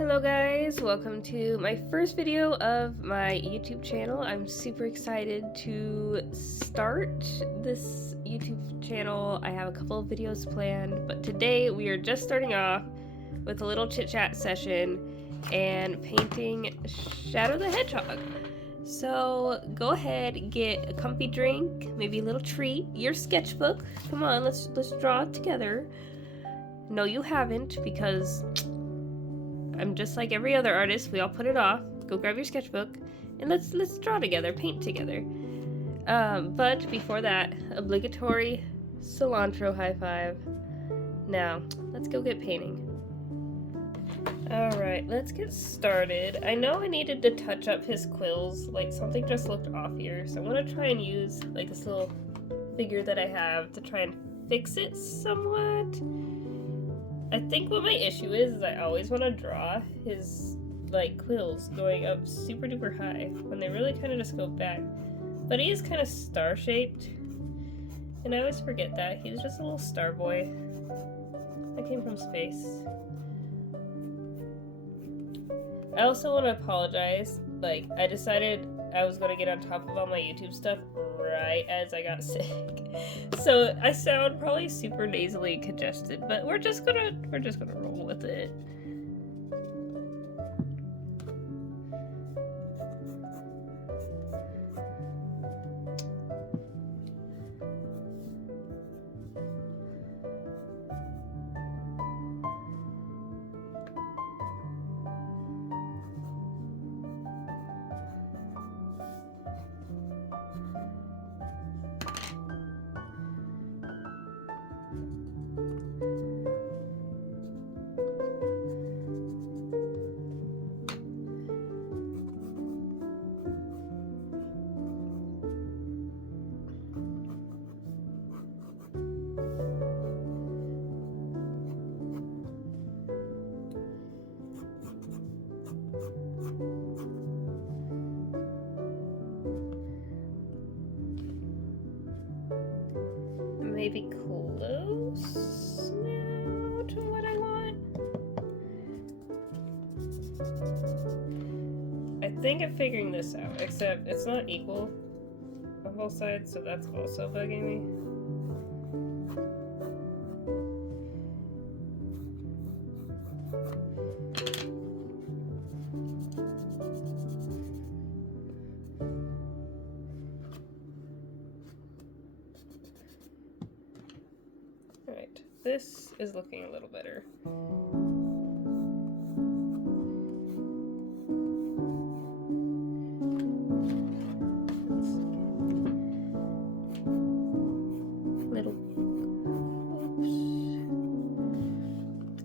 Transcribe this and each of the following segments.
Hello guys, welcome to my first video of my YouTube channel. I'm super excited to start this YouTube channel. I have a couple of videos planned, but today we are just starting off with a little chit chat session and painting Shadow the Hedgehog. So go ahead, get a comfy drink, maybe a little treat, your sketchbook. Come on, let's draw it together. No, you haven't, because I'm just like every other artist. We all put it off. Go grab your sketchbook and let's draw together, paint together. But before that, obligatory cilantro high five. Now, let's go get painting. Alright, let's get started. I know I needed to touch up his quills, like something just looked off here, so I'm gonna try and use like this little figure that I have to try and fix it somewhat. I think what my issue is I always want to draw his like quills going up super duper high when they really kind of just go back. But he is kind of star shaped, and I always forget that. He's just a little star boy that came from space. I also want to apologize. Like, I decided I was going to get on top of all my YouTube stuff right as I got sick. So I sound probably super nasally congested, but we're just gonna roll with it. Maybe close now to what I want. I think I'm figuring this out, except it's not equal on both sides, so that's also bugging me. Alright, this is looking a little better.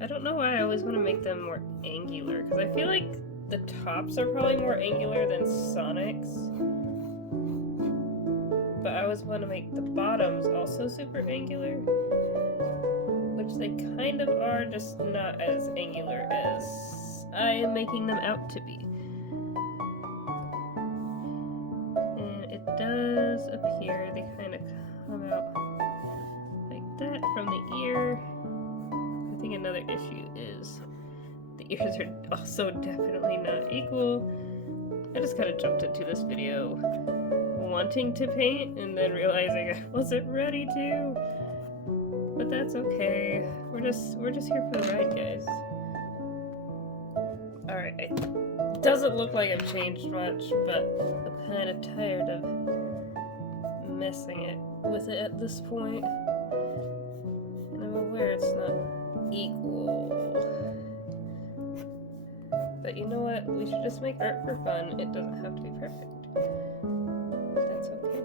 I don't know why I always want to make them more angular, because I feel like the tops are probably more angular than Sonic's. But I always want to make the bottoms also super angular, which they kind of are, just not as angular as I am making them out to be. And it does appear they kind of come out like that from the ear. I think another issue is the ears are also definitely not equal. I just kind of jumped into this video wanting to paint and then realizing I wasn't ready to. But that's okay. We're just here for the ride, guys. Alright, it doesn't look like I've changed much, but I'm kind of tired of messing it with it at this point. And I'm aware it's not equal. But you know what? We should just make art for fun. It doesn't have to be perfect. That's okay.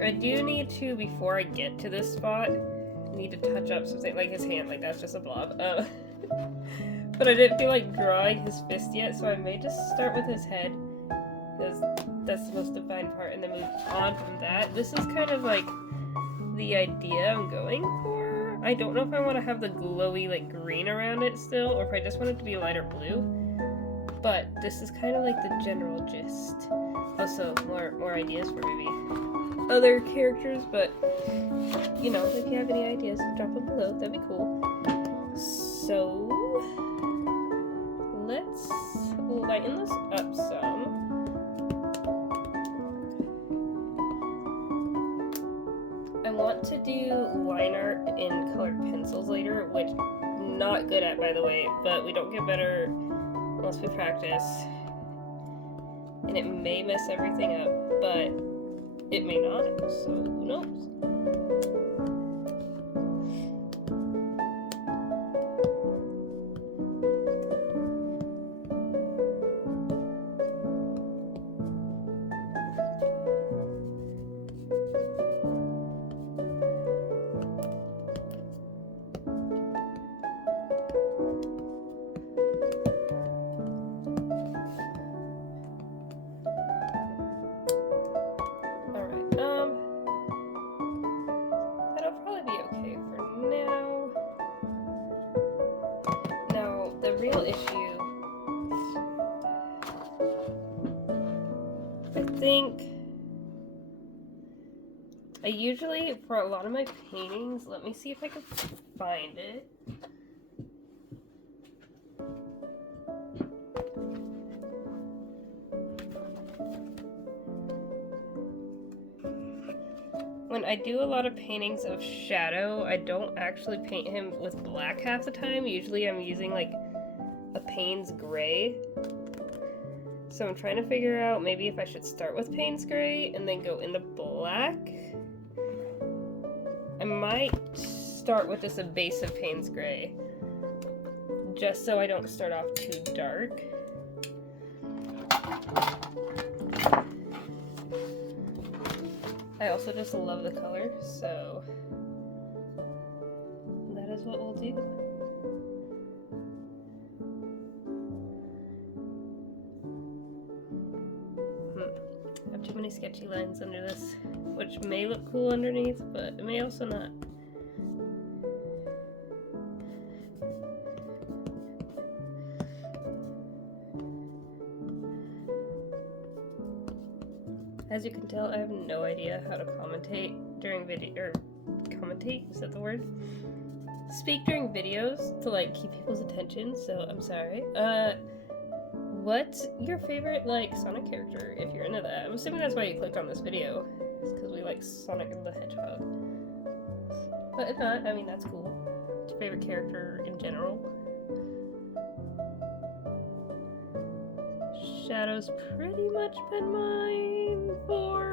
I do need to, before I get to this spot, I need to touch up something, like his hand, like that's just a blob. But I didn't feel like drawing his fist yet, so I may just start with his head, because that's the most defined part, and then move on from that. This is kind of like the idea I'm going for. I don't know if I want to have the glowy like green around it still, or if I just want it to be lighter blue. But this is kind of like the general gist. Also, more ideas for maybe other characters, but you know, if you have any ideas, drop them below. That'd be cool. So lighten this up some. I want to do line art in colored pencils later, which I'm not good at, by the way, but we don't get better unless we practice. And it may mess everything up, but it may not, so who knows? That'll probably be okay for now. Now, the real issue, I think, I usually, for a lot of my paintings, let me see if I can find it. When I do a lot of paintings of Shadow, I don't actually paint him with black half the time. Usually I'm using like a Payne's Gray. So I'm trying to figure out maybe if I should start with Payne's Gray and then go into black. I might start with just a base of Payne's Gray, just so I don't start off too dark. I also just love the color, so that is what we'll do. I have too many sketchy lines under this, which may look cool underneath, but it may also not. As you can tell, I have no idea how to commentate during commentate, is that the word? Speak during videos to like keep people's attention, so I'm sorry. What's your favorite like Sonic character if you're into that? I'm assuming that's why you clicked on this video, it's because we like Sonic the Hedgehog. But if not, I mean, that's cool. What's your favorite character in general? Shadow's pretty much been mine for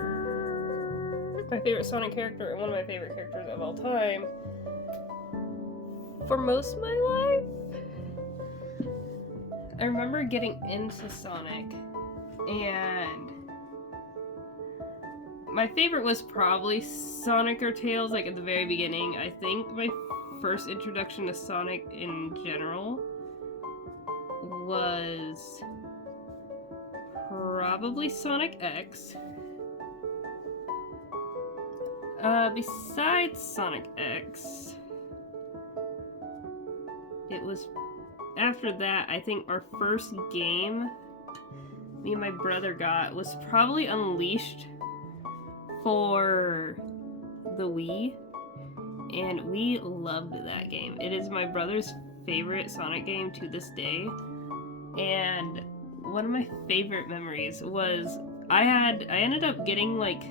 my favorite Sonic character and one of my favorite characters of all time for most of my life. I remember getting into Sonic and my favorite was probably Sonic or Tails, like at the very beginning. I think my first introduction to Sonic in general was probably Sonic X. Besides Sonic X, it was after that, I think our first game me and my brother got was probably Unleashed for the Wii, and we loved that game. It is my brother's favorite Sonic game to this day, and one of my favorite memories was I ended up getting like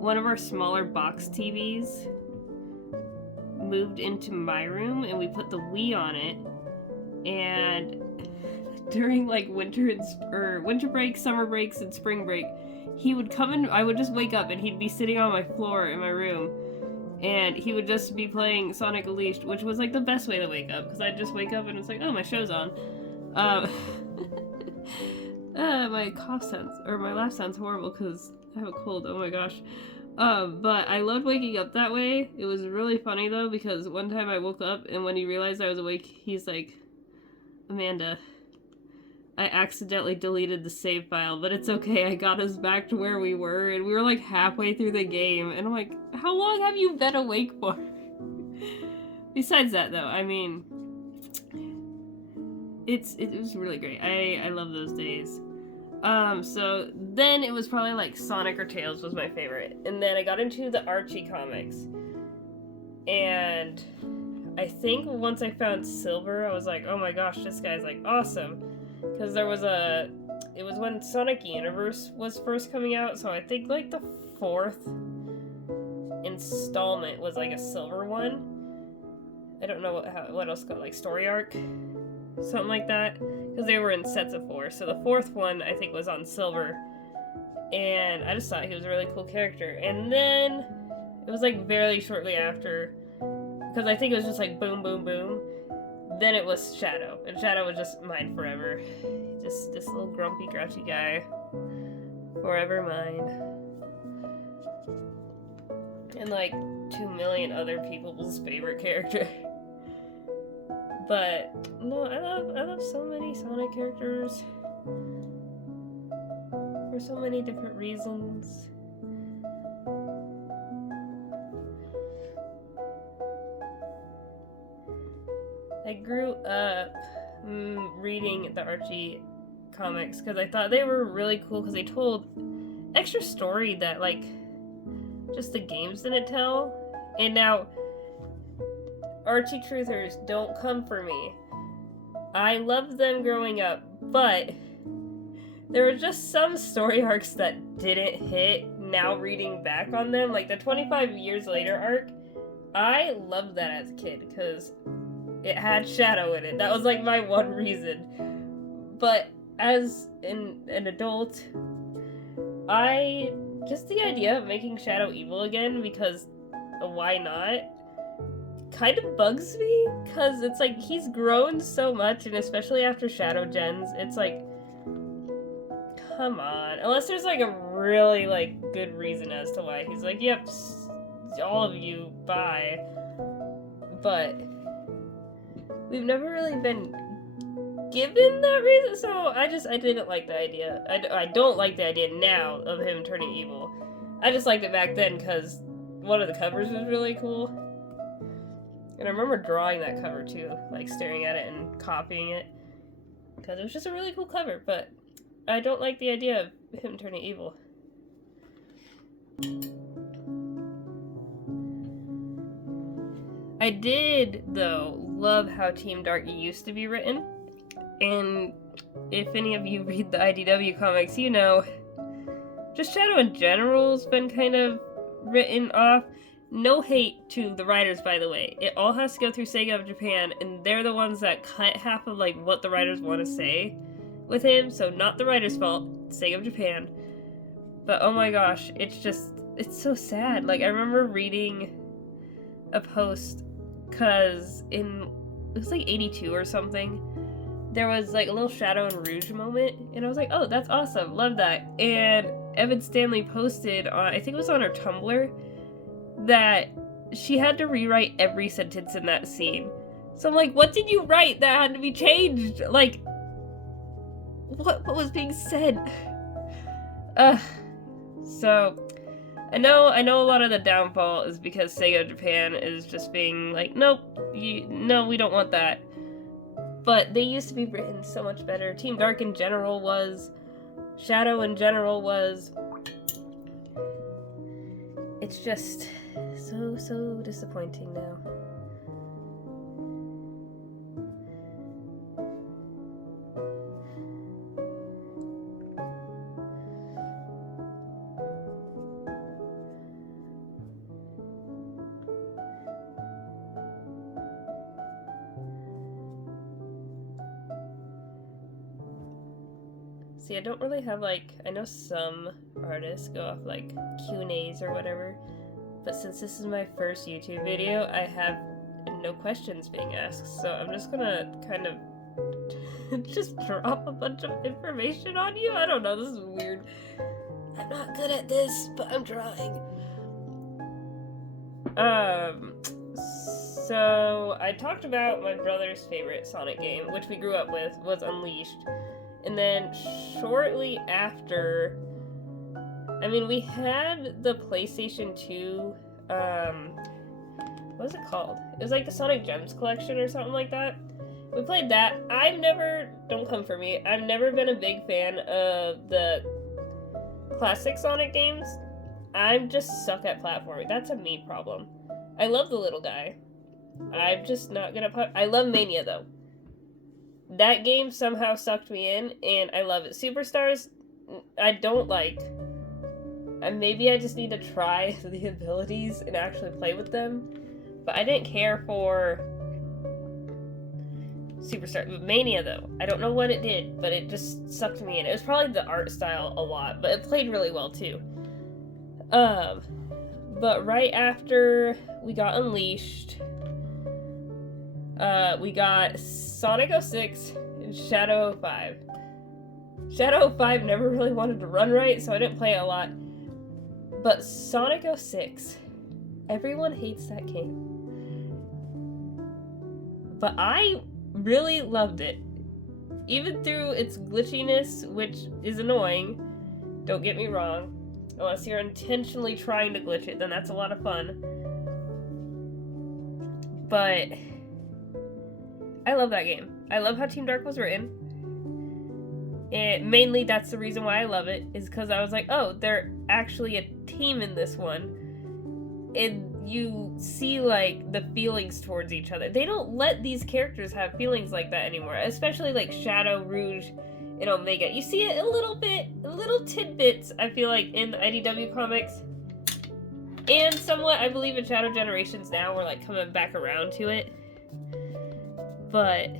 one of our smaller box TVs moved into my room, and we put the Wii on it, and during like winter break, summer breaks, and spring break, he would come in. I would just wake up and he'd be sitting on my floor in my room, and he would just be playing Sonic Unleashed, which was like the best way to wake up, because I'd just wake up and it's like, oh, my show's on. My my laugh sounds horrible because I have a cold, oh my gosh. But I loved waking up that way. It was really funny though, because one time I woke up and when he realized I was awake, he's like, Amanda, I accidentally deleted the save file, but it's okay, I got us back to where we were, and we were like halfway through the game, and I'm like, how long have you been awake for? Besides that though, I mean, it was really great. I love those days. So then it was probably like Sonic or Tails was my favorite. And then I got into the Archie comics. And I think once I found Silver, I was like, oh my gosh, this guy's like awesome. because it was when Sonic Universe was first coming out, so I think like the 4th installment was like a silver one. I don't know what else called, like story arc, something like that, because they were in sets of 4. So the 4th one I think was on silver, and I just thought he was a really cool character. And then it was like very shortly after, because I think it was just like boom, boom, boom. Then it was Shadow, and Shadow was just mine forever. Just this little grumpy, grouchy guy, forever mine. And like 2 million other people's favorite character. But no, I love so many Sonic characters for so many different reasons. I grew up reading the Archie comics because I thought they were really cool because they told extra story that like just the games didn't tell. And now Archie truthers, don't come for me. I loved them growing up, but there were just some story arcs that didn't hit now reading back on them. Like the 25 years later arc, I loved that as a kid because it had Shadow in it. That was like my one reason. But as an adult, just the idea of making Shadow evil again, because why not, kind of bugs me, because it's like he's grown so much, and especially after Shadow Gens, it's like, come on. Unless there's like a really like good reason as to why he's like, yep, all of you, bye. But we've never really been given that reason, so I didn't like the idea. I don't like the idea now of him turning evil. I just liked it back then because one of the covers was really cool. And I remember drawing that cover too, like staring at it and copying it, because it was just a really cool cover, but I don't like the idea of him turning evil. I did, though, love how Team Darky used to be written. And if any of you read the IDW comics, you know, just Shadow in general's been kind of written off. No hate to the writers, by the way. It all has to go through Sega of Japan, and they're the ones that cut half of like what the writers want to say with him, so not the writer's fault, Sega of Japan. But oh my gosh, it's so sad. Like, I remember reading a post, cause it was like 82 or something, there was like a little Shadow and Rouge moment, and I was like, oh, that's awesome, love that. And Evan Stanley posted on, I think it was on her Tumblr, that she had to rewrite every sentence in that scene. So I'm like, what did you write that had to be changed? Like, what was being said? So I know a lot of the downfall is because Sega Japan is just being like, nope, no, we don't want that. But they used to be written so much better. Team Dark in general was, Shadow in general was. It's just so disappointing now. See, I don't really have, like, I know some artists go off, like, Q&As or whatever, but since this is my first YouTube video, I have no questions being asked, so I'm just gonna kind of just drop a bunch of information on you? I don't know, this is weird. I'm not good at this, but I'm trying. So, I talked about my brother's favorite Sonic game, which we grew up with, was Unleashed. And then shortly after, I mean, we had the PlayStation 2, what was it called? It was like the Sonic Gems collection or something like that. We played that. Don't come for me, I've never been a big fan of the classic Sonic games. I'm just suck at platforming. That's a me problem. I love the little guy. I'm just not good at I love Mania, though. that game somehow sucked me in, and I love it. Superstars, I don't like. And maybe I just need to try the abilities and actually play with them. But I didn't care for Superstar Mania, though. I don't know what it did, but it just sucked me in. It was probably the art style a lot, but it played really well too. But right after we got Unleashed, we got Sonic 06 and Shadow 05. Shadow 05 never really wanted to run right, so I didn't play it a lot. But Sonic 06, everyone hates that game. But I really loved it. Even through its glitchiness, which is annoying, don't get me wrong. Unless you're intentionally trying to glitch it, then that's a lot of fun. But I love that game. I love how Team Dark was written. And mainly that's the reason why I love it, is because I was like, oh, they're actually a team in this one. And you see, like, the feelings towards each other. They don't let these characters have feelings like that anymore. Especially, like, Shadow, Rouge, and Omega. You see it a little bit, little tidbits, I feel like, in the IDW comics. And somewhat, I believe, in Shadow Generations now, we're, like, coming back around to it. But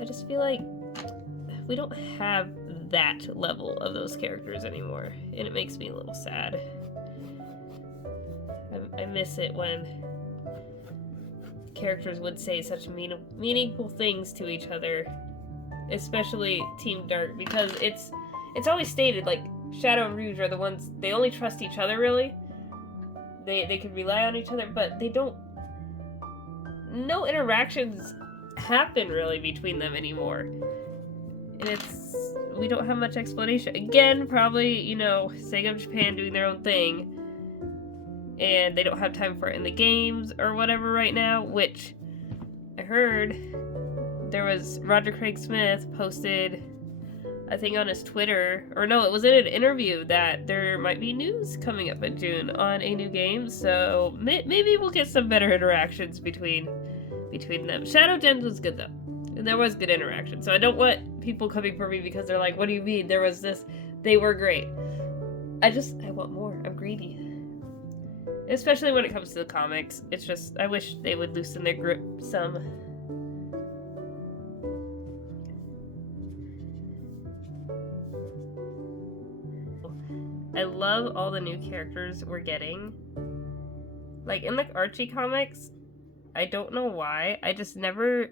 I just feel like we don't have that level of those characters anymore. And it makes me a little sad. I miss it when characters would say such meaningful things to each other, especially Team Dark, because it's always stated, like, Shadow and Rouge are the ones, they only trust each other, really. They can rely on each other, but they don't, no interactions happen, really, between them anymore. And we don't have much explanation. Again, probably, you know, Sega of Japan doing their own thing, and they don't have time for it in the games or whatever right now, which I heard there was Roger Craig Smith posted, I think on his Twitter, or no, it was in an interview, that there might be news coming up in June on a new game, so maybe we'll get some better interactions between them. Shadow Gens was good though, and there was good interaction, so I don't want people coming for me because they're like, what do you mean, there was this, they were great. I want more, I'm greedy. Especially when it comes to the comics. It's just, I wish they would loosen their grip some. I love all the new characters we're getting. Like, in the Archie comics, I don't know why, I just never,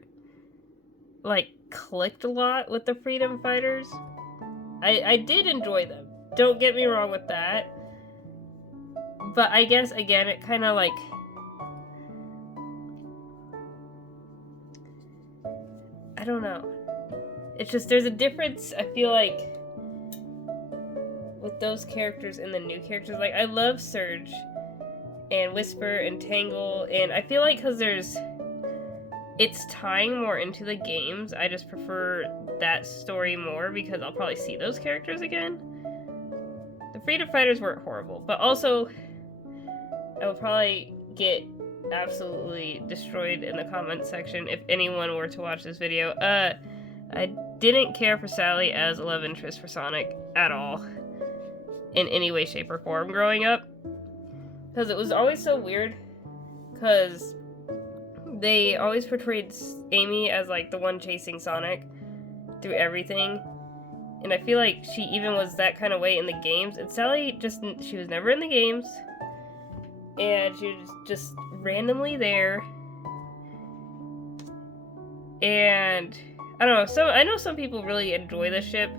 like, clicked a lot with the Freedom Fighters. I did enjoy them. Don't get me wrong with that. But I guess, again, it kind of, like, I don't know. It's just, there's a difference, I feel like, with those characters and the new characters. Like, I love Surge and Whisper and Tangle, and I feel like because it's tying more into the games, I just prefer that story more because I'll probably see those characters again. The Freedom Fighters weren't horrible, but also I will probably get absolutely destroyed in the comment section if anyone were to watch this video. I didn't care for Sally as a love interest for Sonic at all, in any way, shape, or form growing up. Because it was always so weird, because they always portrayed Amy as, like, the one chasing Sonic through everything. And I feel like she even was that kind of way in the games. And Sally she was never in the games. And she was just randomly there. And I don't know, I know some people really enjoy the ship.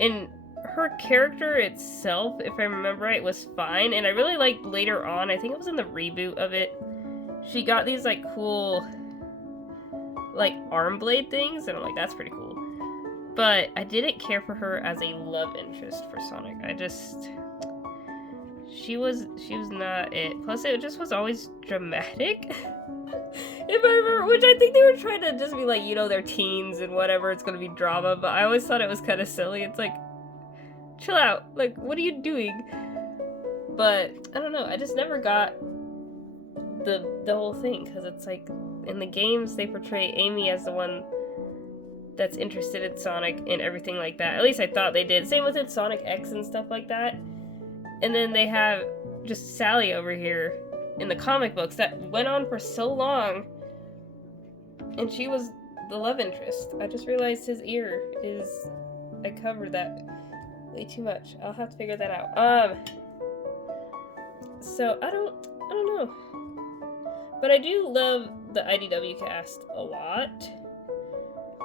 And her character itself, if I remember right, was fine. And I really liked later on, I think it was in the reboot of it, she got these, like, cool, like, arm blade things. And I'm like, that's pretty cool. But I didn't care for her as a love interest for Sonic. She was not it. Plus, it just was always dramatic. If I remember, which I think they were trying to just be like, you know, they're teens and whatever, it's gonna be drama, but I always thought it was kind of silly. It's like, chill out. Like, what are you doing? But, I don't know, I just never got the whole thing, because it's like, in the games they portray Amy as the one that's interested in Sonic and everything like that. At least I thought they did. Same with Sonic X and stuff like that. And then they have just Sally over here in the comic books that went on for so long. And she was the love interest. I just realized his ear is... I covered that way too much. I'll have to figure that out. So I don't know. But I do love the IDW cast a lot.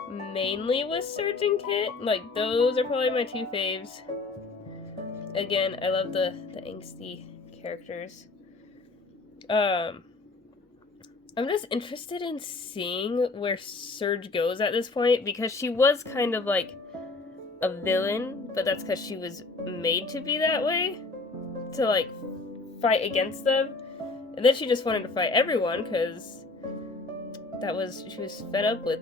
Mainly with Surge and Kit. Like, those are probably my two faves. Again, I love the angsty characters. I'm just interested in seeing where Surge goes at this point, because she was kind of like a villain, but that's because she was made to be that way, to like fight against them. And then she just wanted to fight everyone because she was fed up with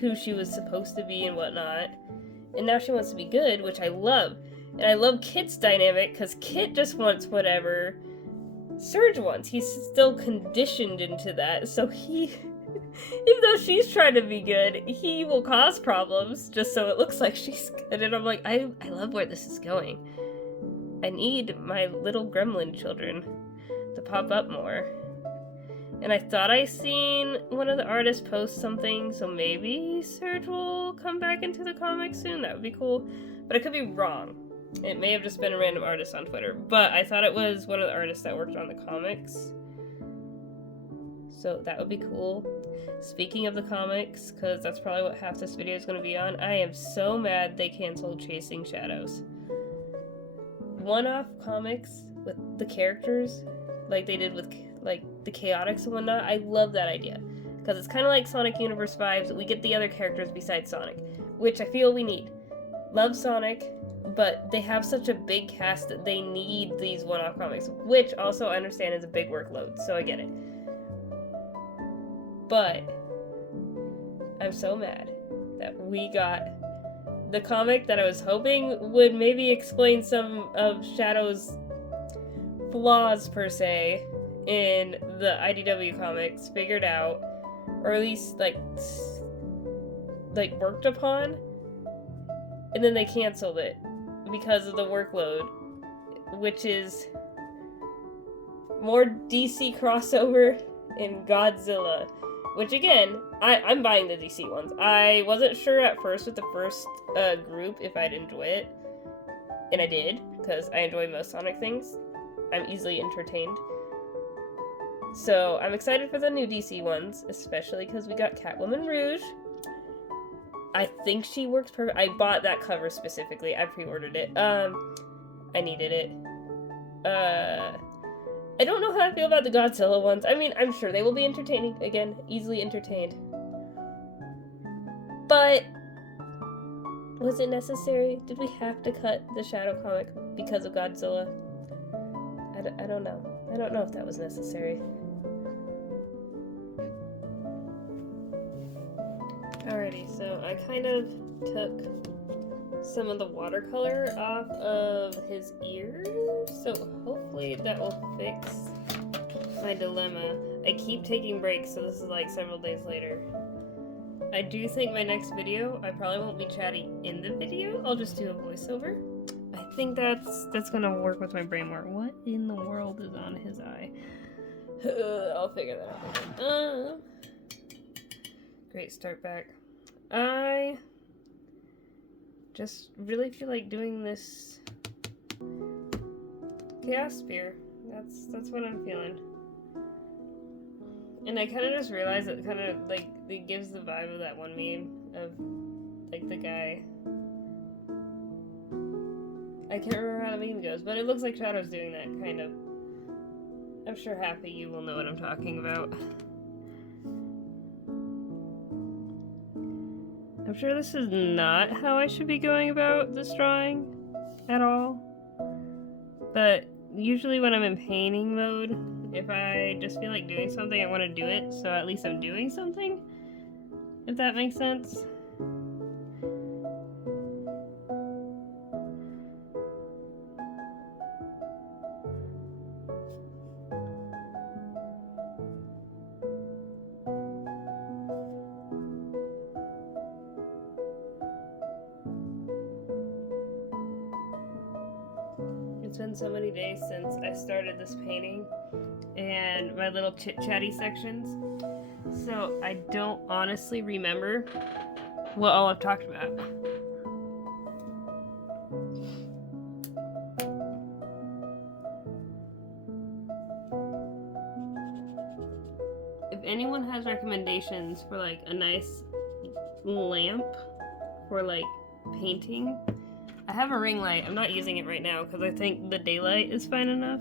who she was supposed to be and whatnot. And now she wants to be good, which I love. And I love Kit's dynamic because Kit just wants whatever Surge wants. He's still conditioned into that, so he, even though she's trying to be good, he will cause problems just so it looks like she's good. And I'm like, I love where this is going. I need my little gremlin children to pop up more. And I thought I seen one of the artists post something, so maybe Surge will come back into the comics soon. That would be cool. But I could be wrong. It may have just been a random artist on Twitter, but I thought it was one of the artists that worked on the comics. So that would be cool. Speaking of the comics, because that's probably what half this video is going to be on, I am so mad they canceled Chasing Shadows. One-off comics with the characters, like they did with like the Chaotix and whatnot, I love that idea. Because it's kind of like Sonic Universe vibes. We get the other characters besides Sonic, which I feel we need. Love Sonic, but they have such a big cast that they need these one-off comics, which also I understand is a big workload, so I get it. But I'm so mad that we got the comic that I was hoping would maybe explain some of Shadow's flaws, per se, in the IDW comics figured out, or at least like worked upon, and then they canceled it because of the workload, which is more DC crossover and Godzilla, which again, I'm buying the DC ones. I wasn't sure at first with the first group if I'd enjoy it, and I did, because I enjoy most Sonic things. I'm easily entertained. So I'm excited for the new DC ones, especially because we got Catwoman Rouge. I think she works perfect. I bought that cover specifically. I pre-ordered it. I needed it. I don't know how I feel about the Godzilla ones. I mean, I'm sure they will be entertaining. Again, easily entertained. But was it necessary? Did we have to cut the Shadow comic because of Godzilla? I don't know. I don't know if that was necessary. Alrighty, so I kind of took some of the watercolor off of his ears, so hopefully that will fix my dilemma. I keep taking breaks, so this is like several days later. I do think my next video, I probably won't be chatty in the video, I'll just do a voiceover. I think that's gonna work with my brain more. What in the world is on his eye? I'll figure that out. Great start back. I just really feel like doing this Chaos Spear. That's what I'm feeling. And I kind of just realized it kind of like it gives the vibe of that one meme of like the guy. I can't remember how the meme goes, but it looks like Shadow's doing that kind of. I'm sure half of you will know what I'm talking about. I'm sure this is not how I should be going about this drawing at all. But usually when I'm in painting mode, if I just feel like doing something, I want to do it, so at least I'm doing something, if that makes sense. It's been so many days since I started this painting and my little chit-chatty sections, so I don't honestly remember what all I've talked about. If anyone has recommendations for like a nice lamp for like painting, I have a ring light. I'm not using it right now because I think the daylight is fine enough.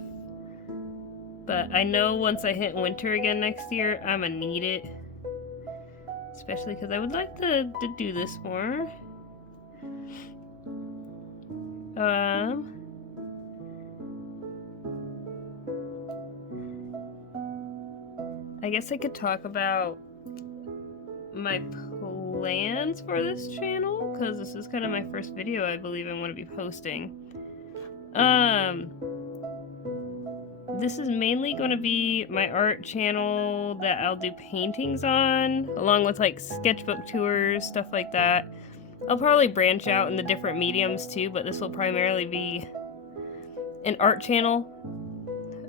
But I know once I hit winter again next year, I'm gonna need it. Especially because I would like to do this more. I guess I could talk about my plans for this channel, because this is kind of my first video I believe I'm going to be posting. This is mainly going to be my art channel that I'll do paintings on, along with like sketchbook tours, stuff like that. I'll probably branch out in the different mediums too, but this will primarily be an art channel.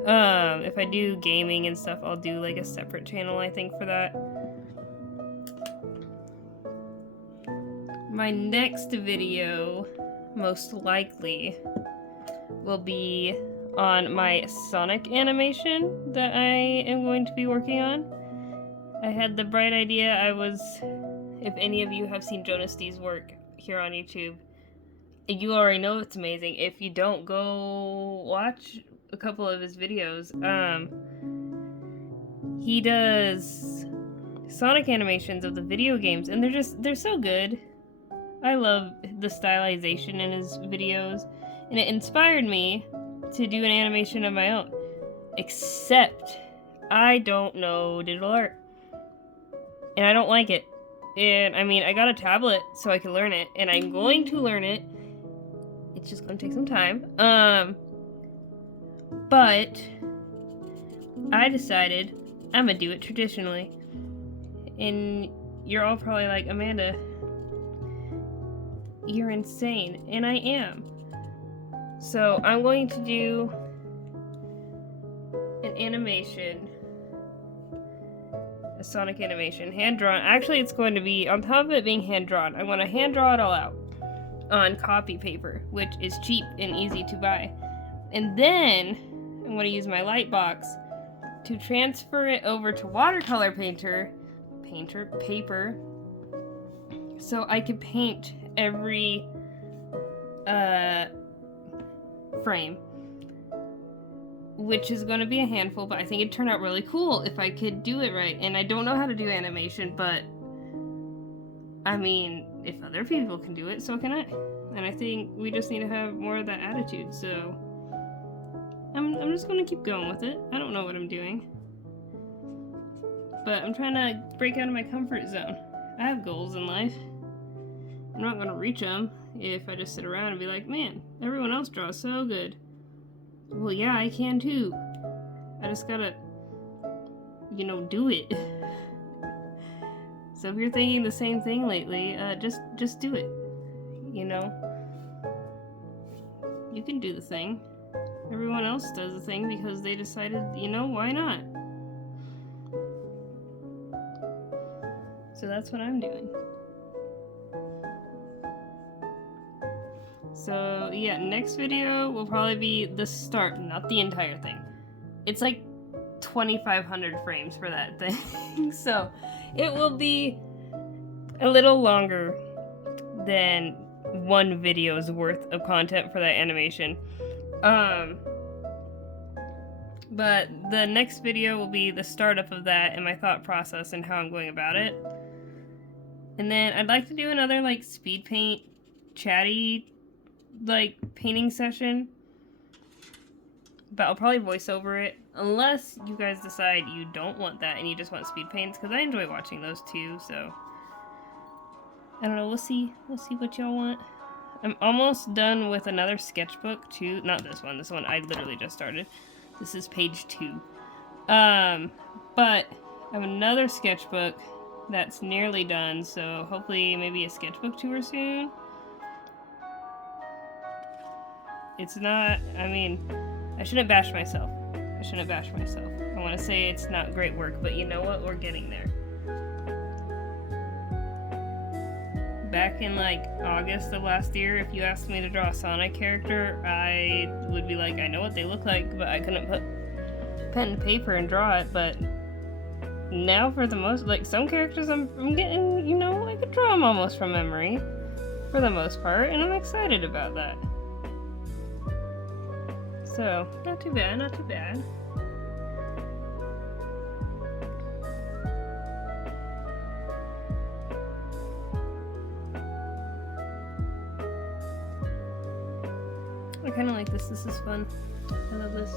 If I do gaming and stuff, I'll do like a separate channel, I think, for that. My next video, most likely, will be on my Sonic animation that I am going to be working on. I had the bright idea. If any of you have seen Jonas D's work here on YouTube, you already know it's amazing. If you don't, go watch a couple of his videos. He does Sonic animations of the video games, and they're so good. I love the stylization in his videos, and it inspired me to do an animation of my own. Except, I don't know digital art. And I don't like it. And, I mean, I got a tablet so I can learn it, and I'm going to learn it. It's just going to take some time. But I decided I'm going to do it traditionally. And you're all probably like, Amanda, you're insane. And I am. So I'm going to do an animation, a Sonic animation, hand-drawn. Actually, it's going to be, on top of it being hand-drawn, I want to hand-draw it all out on copy paper, which is cheap and easy to buy. And then I'm going to use my light box to transfer it over to watercolor paper, so I could paint every frame, which is going to be a handful, but I think it'd turn out really cool if I could do it right. And I don't know how to do animation, but I mean, if other people can do it, so can I. And I think we just need to have more of that attitude, so I'm just going to keep going with it. I don't know what I'm doing, but I'm trying to break out of my comfort zone. I have goals in life. I'm not going to reach them if I just sit around and be like, man, everyone else draws so good. Well, yeah, I can too. I just gotta, do it. So if you're thinking the same thing lately, just do it. You can do the thing. Everyone else does the thing because they decided, why not? So that's what I'm doing. So yeah, next video will probably be the start, not the entire thing. It's like 2,500 frames for that thing. So it will be a little longer than one video's worth of content for that animation. But the next video will be the startup of that and my thought process and how I'm going about it. And then I'd like to do another like speed paint, chatty like painting session, but I'll probably voice over it unless you guys decide you don't want that and you just want speed paints, because I enjoy watching those too. So I don't know, we'll see what y'all want. I'm almost done with another sketchbook too. Not this one I literally just started. This is page 2. But I have another sketchbook that's nearly done, so hopefully maybe a sketchbook tour soon. it's not, I mean, I shouldn't bash myself. I want to say it's not great work, but you know what? We're getting there. Back in like August of last year, if you asked me to draw a Sonic character, I would be like, I know what they look like, but I couldn't put pen and paper and draw it. But now for the most, like some characters I'm getting, you know, I could draw them almost from memory for the most part, and I'm excited about that. So, not too bad, not too bad. I kind of like this. This is fun. I love this.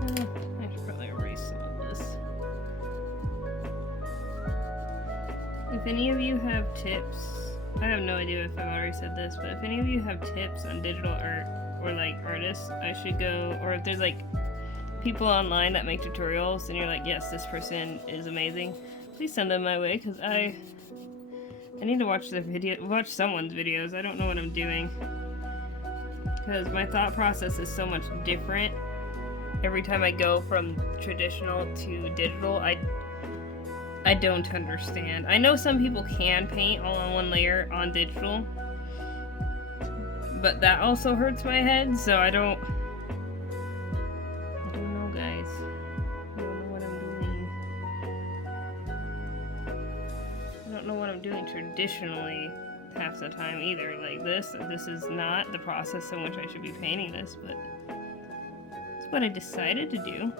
I should probably erase some of this. If any of you have tips, I have no idea if I've already said this, but if any of you have tips on digital art or like artists I should go, or if there's like people online that make tutorials and you're like, yes, this person is amazing, please send them my way, because I need to watch someone's videos. I don't know what I'm doing, because my thought process is so much different every time I go from traditional to digital. I don't understand. I know some people can paint all on one layer on digital, but that also hurts my head, so I don't know, guys. I don't know what I'm doing. I don't know what I'm doing traditionally half the time either. Like this is not the process in which I should be painting this, but it's what I decided to do.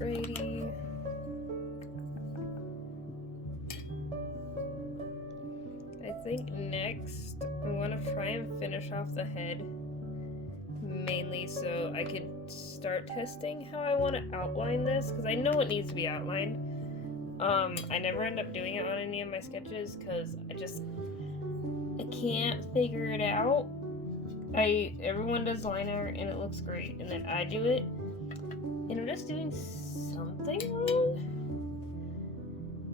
Alrighty. I think next I want to try and finish off the head, mainly so I could start testing how I want to outline this, because I know it needs to be outlined. I never end up doing it on any of my sketches because I can't figure it out. Everyone does line art and it looks great, and then I do it and I'm just doing something wrong.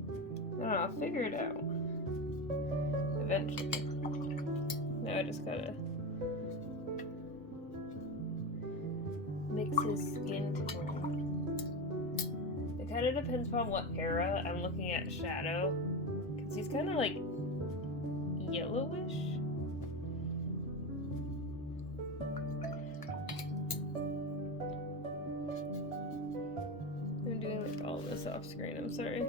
I don't know, I'll figure it out eventually. Now I just gotta mix his skin tone. It kind of depends upon what era I'm looking at Shadow, because he's kind of like yellowish. I'm doing like all this off screen, I'm sorry.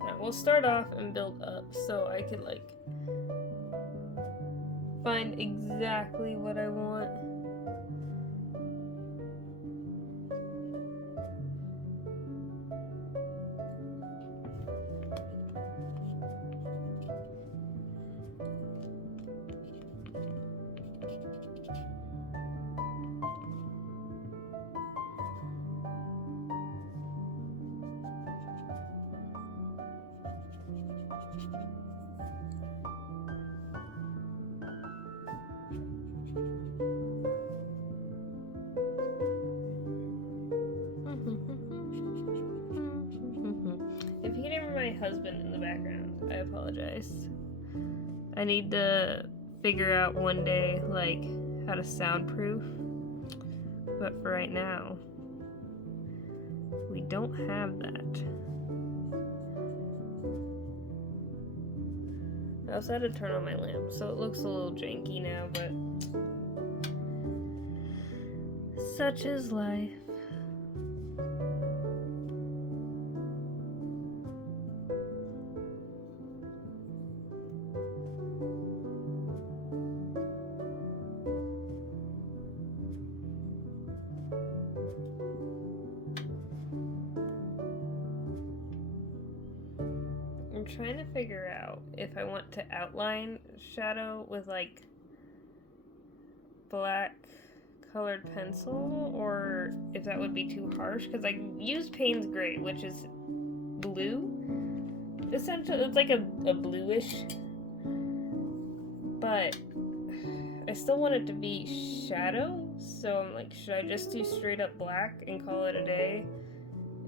Now we'll start off and build up so I can like find exactly what I want. If you can hear my husband in the background, I apologize. I need to figure out one day, like, how to soundproof. But for right now, we don't have that. I also had to turn on my lamp, so it looks a little janky now, but such is life. I'm trying to figure out if I want to outline Shadow with like black colored pencil or if that would be too harsh, because I used Payne's Gray, which is blue. Essentially, it's like a bluish, but I still want it to be Shadow, so I'm like, should I just do straight up black and call it a day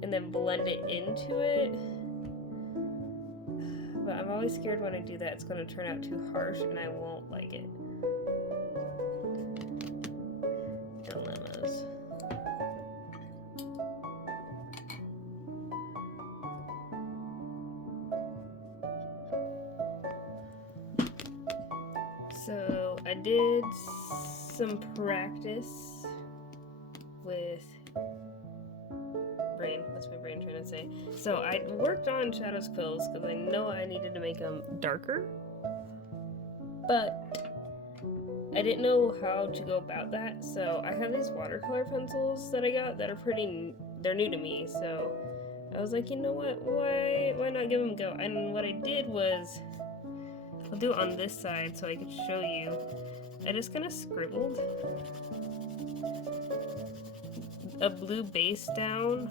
and then blend it into it? But I'm always scared when I do that it's going to turn out too harsh and I won't like it. Dilemmas. So I did some practice with brain. What's my brain trying to say? So I worked on Shadow's quills because I know I needed to make them darker, but I didn't know how to go about that. So I have these watercolor pencils that I got that are they're new to me. So I was like, you know what? Why not give them a go? And what I did was, I'll do it on this side so I could show you. I just kind of scribbled a blue base down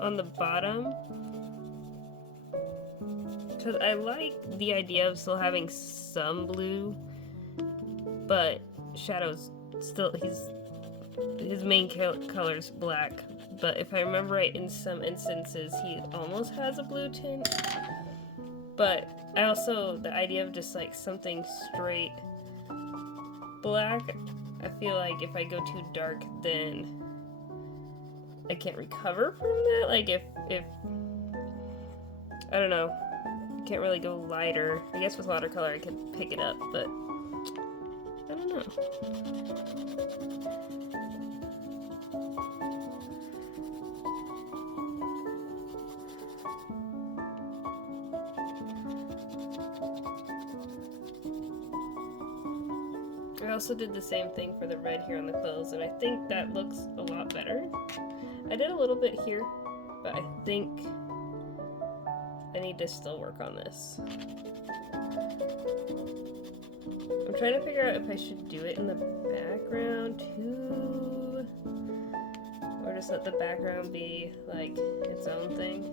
on the bottom because I like the idea of still having some blue, but Shadow's still, his main color's black, but if I remember right, in some instances he almost has a blue tint. But I also, the idea of just like something straight black, I feel like if I go too dark then I can't recover from that. Like if I don't know, can't really go lighter. I guess with watercolor I could pick it up, but I don't know. I also did the same thing for the red here on the quills, and I think that looks a lot better. I did a little bit here, but I think I need to still work on this. I'm trying to figure out if I should do it in the background too, or just let the background be like its own thing,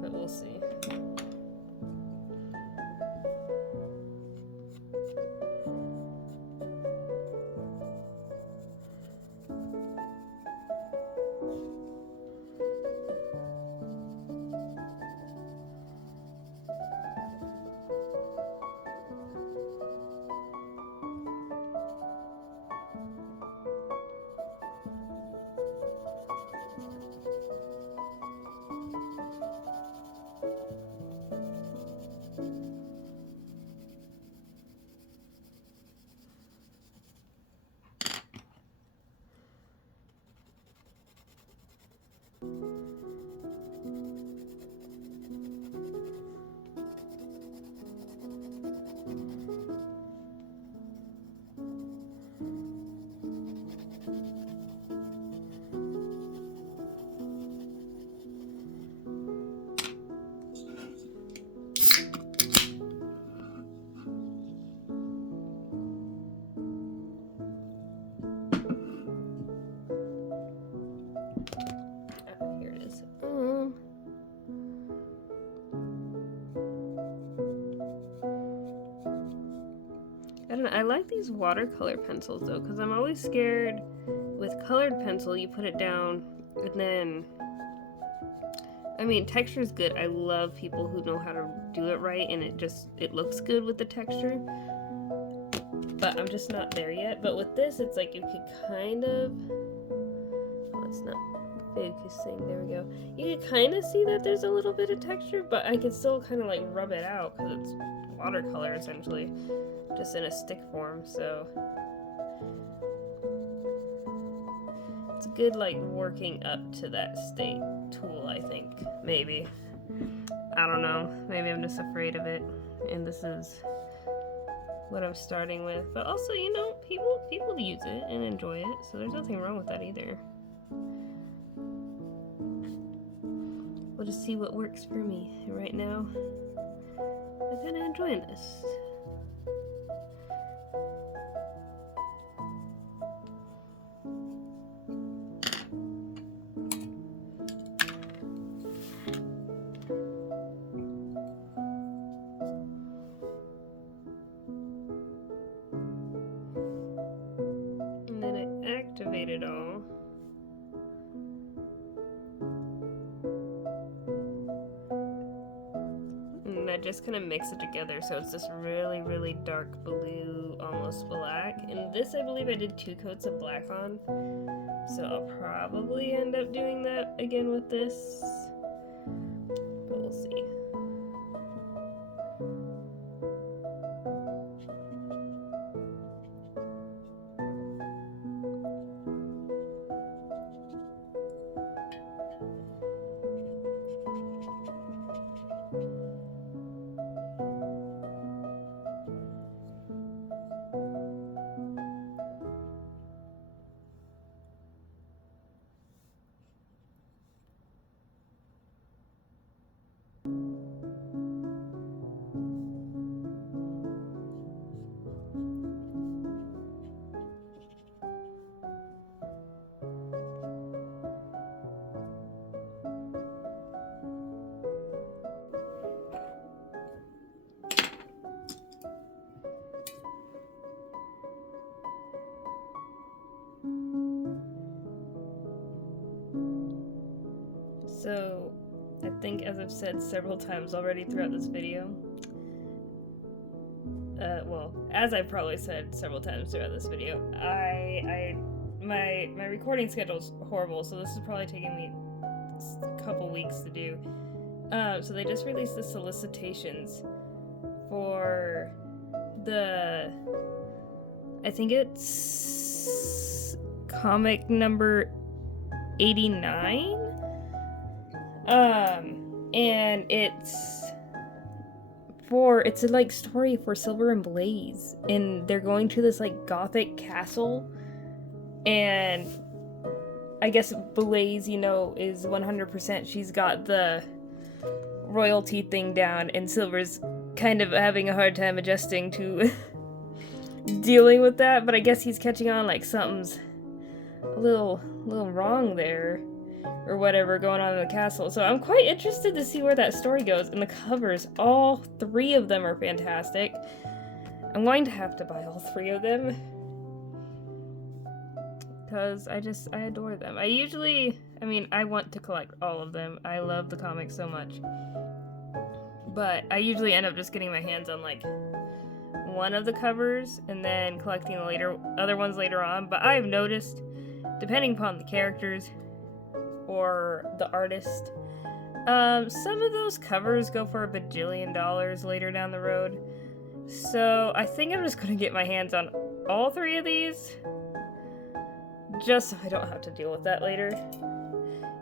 but we'll see. I don't know, I like these watercolor pencils though, because I'm always scared with colored pencil, you put it down and then, I mean, texture is good. I love people who know how to do it right and it looks good with the texture, but I'm just not there yet. But with this, it's like you could kind of, oh, it's not focusing, there we go. You can kind of see that there's a little bit of texture, but I can still kind of like rub it out because it's watercolor essentially, just in a stick form, so it's good like working up to that state tool, I think. Maybe, I don't know, maybe I'm just afraid of it and this is what I'm starting with. But also, you know, people use it and enjoy it, so there's nothing wrong with that either. we'll just see what works for me. And right now, I'm kind of enjoying this. And then I activate it all. And I just kind of mix it together so it's this really, really dark blue, almost black. And this, I believe I did 2 coats of black on. So I'll probably end up doing that again with this. But we'll see. So, I think as I've said several times already throughout this video, as I've probably said several times throughout this video, my recording schedule's horrible, so this is probably taking me a couple weeks to do. So they just released the solicitations for the, I think it's comic number 89. And it's a like story for Silver and Blaze, and they're going to this like gothic castle, and I guess Blaze, you know, is 100%, she's got the royalty thing down, and Silver's kind of having a hard time adjusting to dealing with that, but I guess he's catching on like something's a little wrong there, or whatever going on in the castle. So I'm quite interested to see where that story goes. And the covers, all 3 of them are fantastic. I'm going to have to buy all 3 of them, because I adore them. I want to collect all of them. I love the comics so much. But I usually end up just getting my hands on like one of the covers and then collecting the other ones later on. But I've noticed, depending upon the characters or the artist, some of those covers go for $1 bajillion later down the road. So I think I'm just gonna get my hands on all 3 of these, just so I don't have to deal with that later.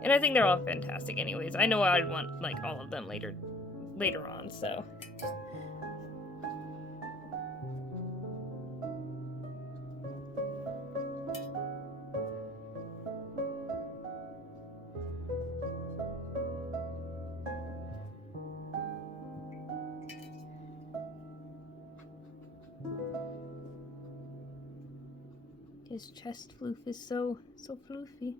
And I think they're all fantastic anyways. I know I'd want like all of them later on, so. His chest floof is so floofy.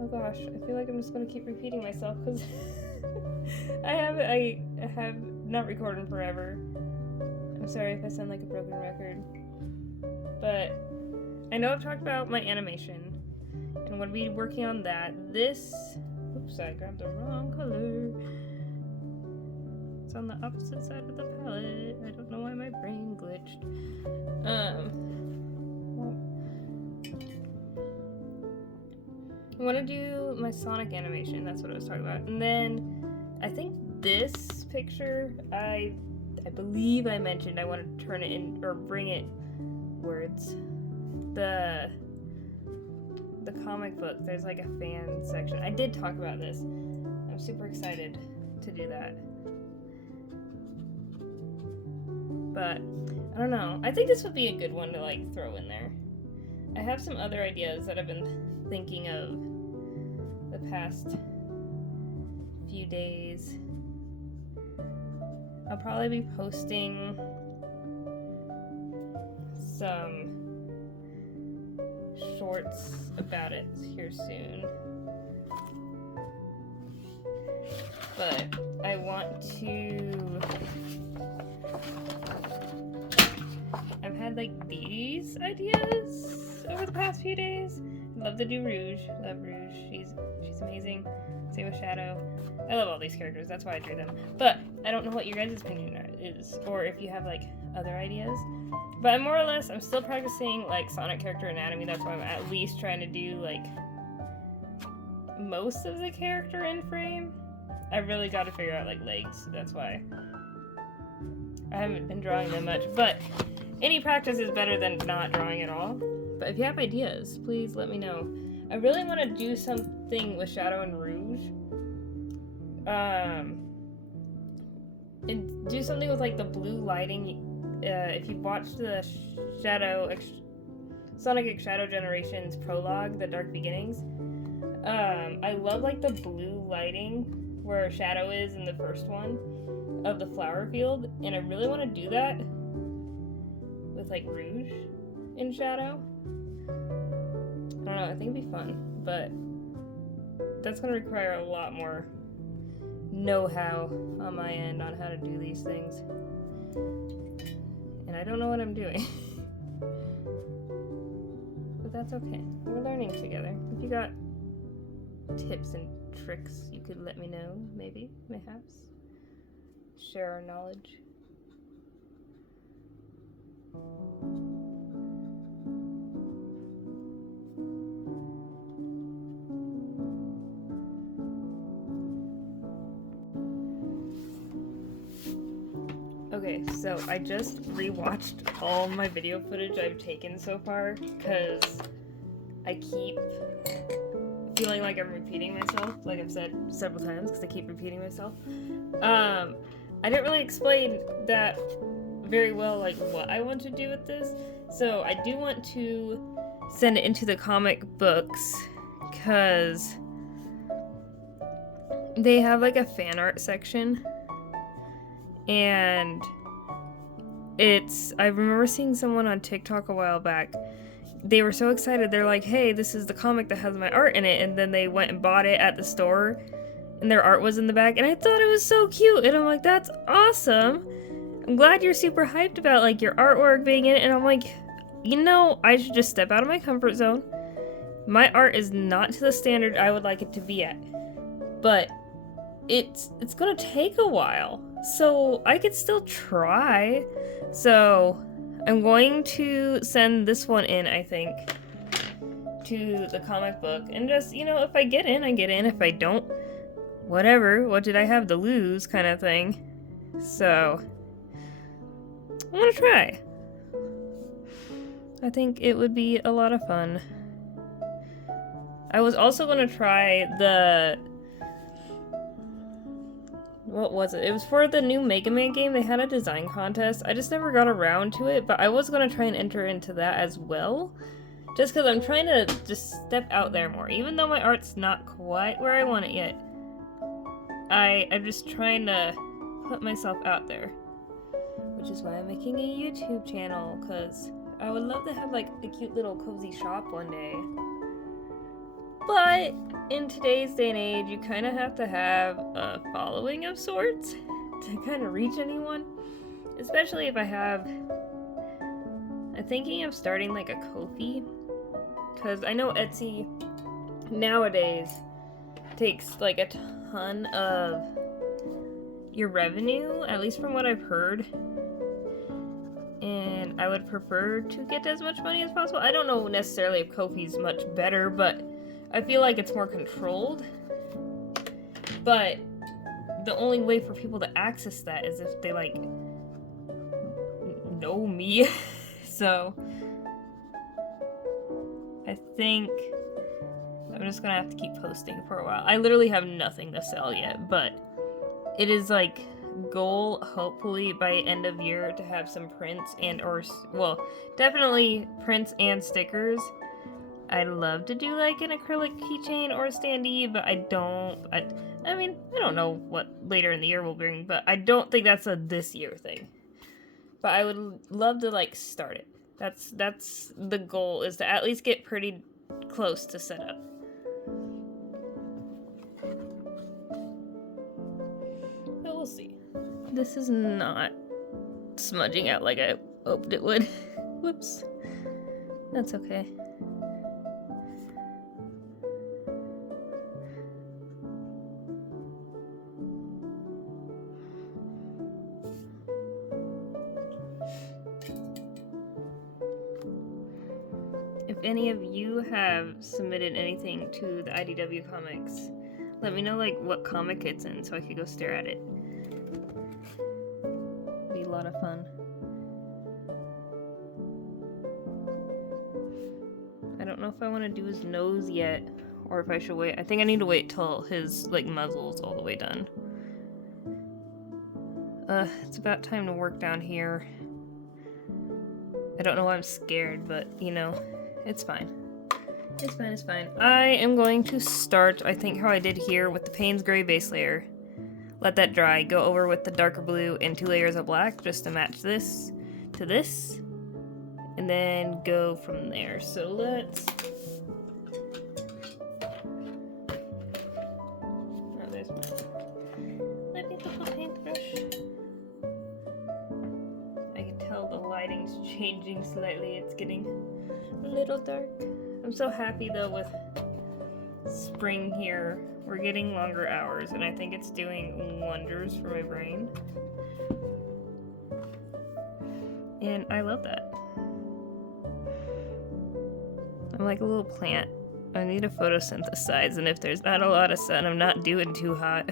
Oh gosh, I feel like I'm just gonna keep repeating myself because I have not recorded in forever. I'm sorry if I sound like a broken record. But I know I've talked about my animation, and I'm gonna be working on that. Oops, I grabbed the wrong color. It's on the opposite side of the palette. I don't know why my brain glitched. I want to do my Sonic animation. That's what I was talking about. And then I think this picture, I believe I mentioned I want to turn it in, or bring it words. The comic book. There's like a fan section. I did talk about this. I'm super excited to do that. But I don't know. I think this would be a good one to like throw in there. I have some other ideas that I've been thinking of the past few days. I'll probably be posting some shorts about it here soon. But I want to... I've had like these ideas over the past few days. I love to do Rouge. Love Rouge. She's amazing. Same with Shadow. I love all these characters. That's why I drew them. But I don't know what your guys' opinion is, or if you have like other ideas. But more or less, I'm still practicing like Sonic character anatomy. That's why I'm at least trying to do like most of the character in frame. I really got to figure out like legs. That's why I haven't been drawing them much. But any practice is better than not drawing at all. But if you have ideas, please let me know. I really want to do something with Shadow and Rouge. And do something with like the blue lighting. If you watched the Sonic X Shadow Generations prologue, The Dark Beginnings, I love like the blue lighting where Shadow is in the first one of the flower field, and I really want to do that with like Rouge in Shadow. I don't know, I think it'd be fun, but that's going to require a lot more know-how on my end on how to do these things. And I don't know what I'm doing. But that's okay. We're learning together. If you got tips and tricks, you could let me know, maybe, perhaps. Share our knowledge. Okay, so I just rewatched all my video footage I've taken so far because I keep feeling like I'm repeating myself, like I've said several times because I keep repeating myself. I didn't really explain that very well, like what I want to do with this. So I do want to send it into the comic books because they have like a fan art section. And I remember seeing someone on TikTok a while back. They were so excited. They're like, hey, this is the comic that has my art in it. And then they went and bought it at the store and their art was in the back. And I thought it was so cute. And I'm like, that's awesome. I'm glad you're super hyped about like your artwork being in it. And I'm like, you know, I should just step out of my comfort zone. My art is not to the standard I would like it to be at. But it's gonna take a while. So I could still try. So I'm going to send this one in, I think, to the comic book. And just, you know, if I get in, I get in. If I don't, whatever. What did I have to lose kind of thing. So I'm gonna try. I think it would be a lot of fun. I was also gonna try the... What was it? It was for the new Mega Man game. They had a design contest. I just never got around to it, but I was going to try and enter into that as well. Just because I'm trying to just step out there more. Even though my art's not quite where I want it yet. I'm just trying to put myself out there. Which is why I'm making a YouTube channel, because I would love to have like a cute little cozy shop one day. But in today's day and age, you kind of have to have a following of sorts to kind of reach anyone. Especially if I'm thinking of starting like a Ko-fi. Because I know Etsy nowadays takes like a ton of your revenue, at least from what I've heard. And I would prefer to get as much money as possible. I don't know necessarily if Ko-fi's much better, but I feel like it's more controlled. But the only way for people to access that is if they, like, know me. So I think I'm just gonna have to keep posting for a while. I literally have nothing to sell yet, but it is, like, goal, hopefully, by end of year to have some prints and, or, well, definitely prints and stickers. I'd love to do like an acrylic keychain or a standee, but I mean, I don't know what later in the year will bring, but I don't think that's a this year thing. But I would love to like start it. That's the goal, is to at least get pretty close to set up. But we'll see. This is not smudging out like I hoped it would. Whoops. That's okay. If any of you have submitted anything to the IDW comics, let me know like what comic it's in so I could go stare at it. Be a lot of fun. I don't know if I want to do his nose yet, or if I should wait. I think I need to wait till his like muzzle's all the way done. It's about time to work down here. I don't know why I'm scared, but you know, it's fine. It's fine, it's fine. I am going to start, I think how I did here, with the Payne's Gray base layer. Let that dry. Go over with the darker blue and 2 layers of black just to match this to this. And then go from there. So let's... Oh, there's my beautiful paintbrush. I can tell the lighting's changing slightly. It's getting a little dark. I'm so happy though with spring here. We're getting longer hours and I think it's doing wonders for my brain. And I love that. I'm like a little plant. I need to photosynthesize, and if there's not a lot of sun, I'm not doing too hot.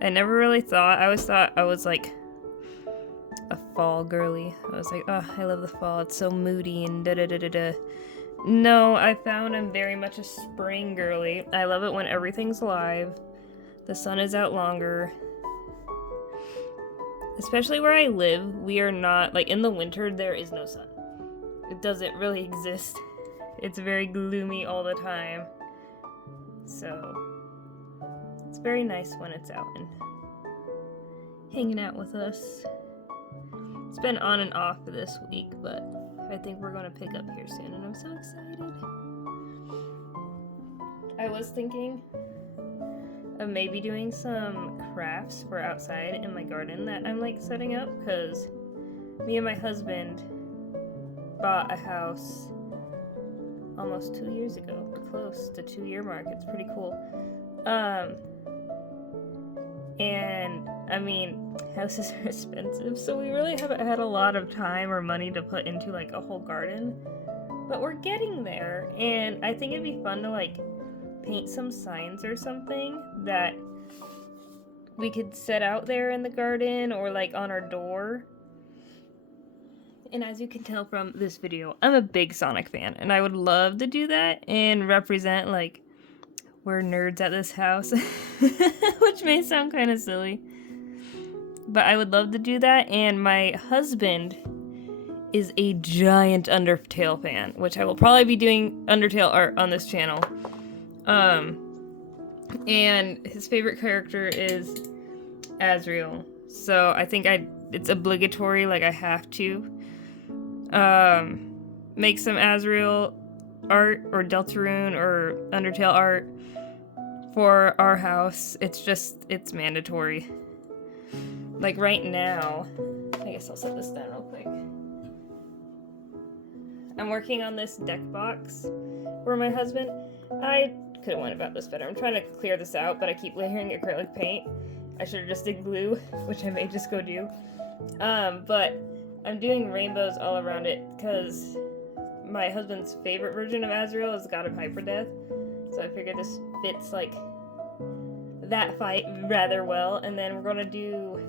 I never really thought, I always thought I was like a fall girly. I was like, oh, I love the fall. It's so moody and da-da-da-da-da. No, I found I'm very much a spring girly. I love it when everything's alive. The sun is out longer. Especially where I live, we are not, like in the winter, there is no sun. It doesn't really exist. It's very gloomy all the time. So, it's very nice when it's out and hanging out with us. It's been on and off this week, but I think we're going to pick up here soon, and I'm so excited. I was thinking of maybe doing some crafts for outside in my garden that I'm like setting up, because me and my husband bought a house almost 2 years ago. We're close to 2-year mark. It's pretty cool. And I mean, houses are expensive, so we really haven't had a lot of time or money to put into like a whole garden, but we're getting there. And I think it'd be fun to like paint some signs or something that we could set out there in the garden or like on our door. And as you can tell from this video, I'm a big Sonic fan, and I would love to do that and represent, like, we're nerds at this house, which may sound kind of silly, but I would love to do that. And my husband is a giant Undertale fan, which I will probably be doing Undertale art on this channel. And his favorite character is Azrael, so I think it's obligatory, like I have to make some Azrael art or Deltarune or Undertale art for our house. It's mandatory. Like right now, I guess I'll set this down real quick. I'm working on this deck box for my husband. I could have went about this better. I'm trying to clear this out, but I keep layering acrylic paint. I should have just did glue, which I may just go do. But I'm doing rainbows all around it because my husband's favorite version of Azrael is God of Hyperdeath. So I figured this fits like that fight rather well. And then we're going to do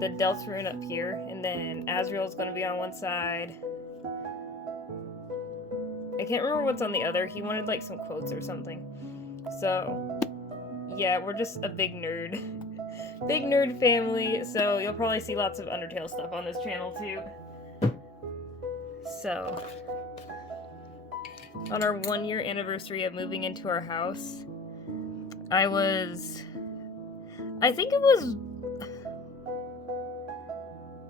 the Deltarune up here, and then Azrael's going to be on one side. I can't remember what's on the other. He wanted like some quotes or something. So yeah, we're just a big nerd. Big nerd family, so you'll probably see lots of Undertale stuff on this channel too. So on our 1-year anniversary of moving into our house, I think it was,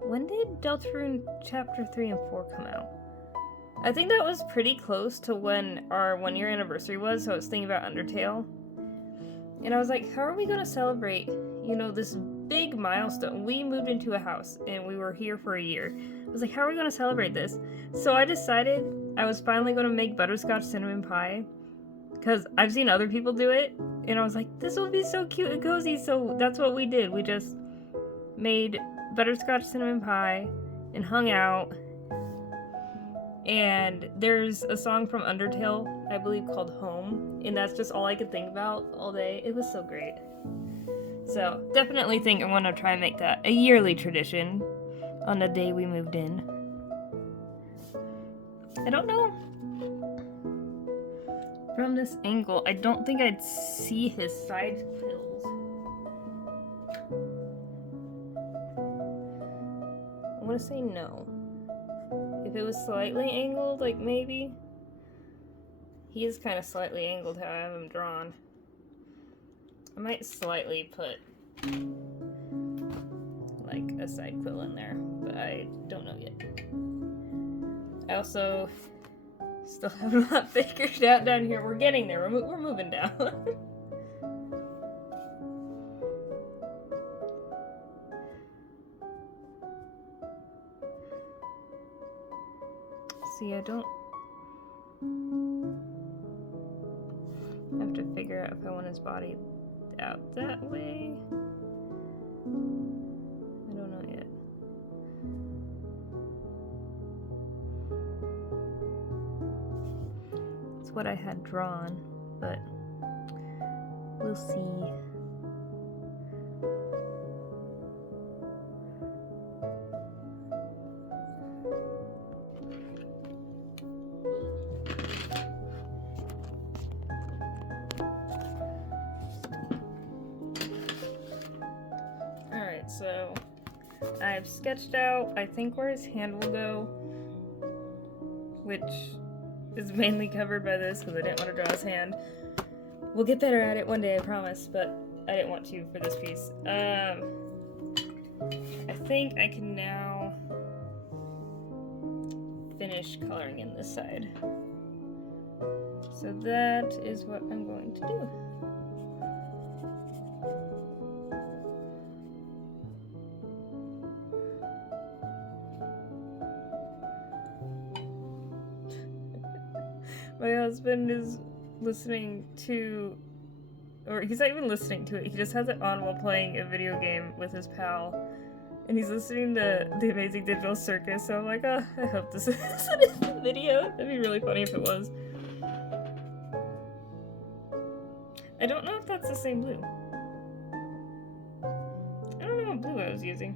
when did Deltarune Chapter 3 and 4 come out? I think that was pretty close to when our 1-year anniversary was, so I was thinking about Undertale. And I was like, how are we gonna celebrate, you know, this big milestone? We moved into a house, and we were here for a year. I was like, how are we gonna celebrate this? So I decided I was finally gonna make butterscotch cinnamon pie, because I've seen other people do it, and I was like, this will be so cute and cozy, so that's what we did. We just made butterscotch cinnamon pie and hung out. And there's a song from Undertale, I believe, called Home, and that's just all I could think about all day. It was so great. So definitely think I want to try and make that a yearly tradition on the day we moved in. I don't know. From this angle, I don't think I'd see his side pills. I want to say no. If it was slightly angled, like maybe. He is kind of slightly angled how I have him drawn. I might slightly put like a side quill in there, but I don't know yet. I also still have not figured out down here. We're getting there. We're moving down. See, I don't have to figure out if I want his body out that way. I don't know yet. It's what I had drawn, but we'll see. So I've sketched out, I think, where his hand will go, which is mainly covered by this because I didn't want to draw his hand. We'll get better at it one day, I promise, but I didn't want to for this piece. I think I can now finish coloring in this side. So that is what I'm going to do. My husband is listening to, or he's not even listening to it, he just has it on while playing a video game with his pal. And he's listening to The Amazing Digital Circus, so I'm like, oh, I hope this is the video. That'd be really funny if it was. I don't know if that's the same blue. I don't know what blue I was using.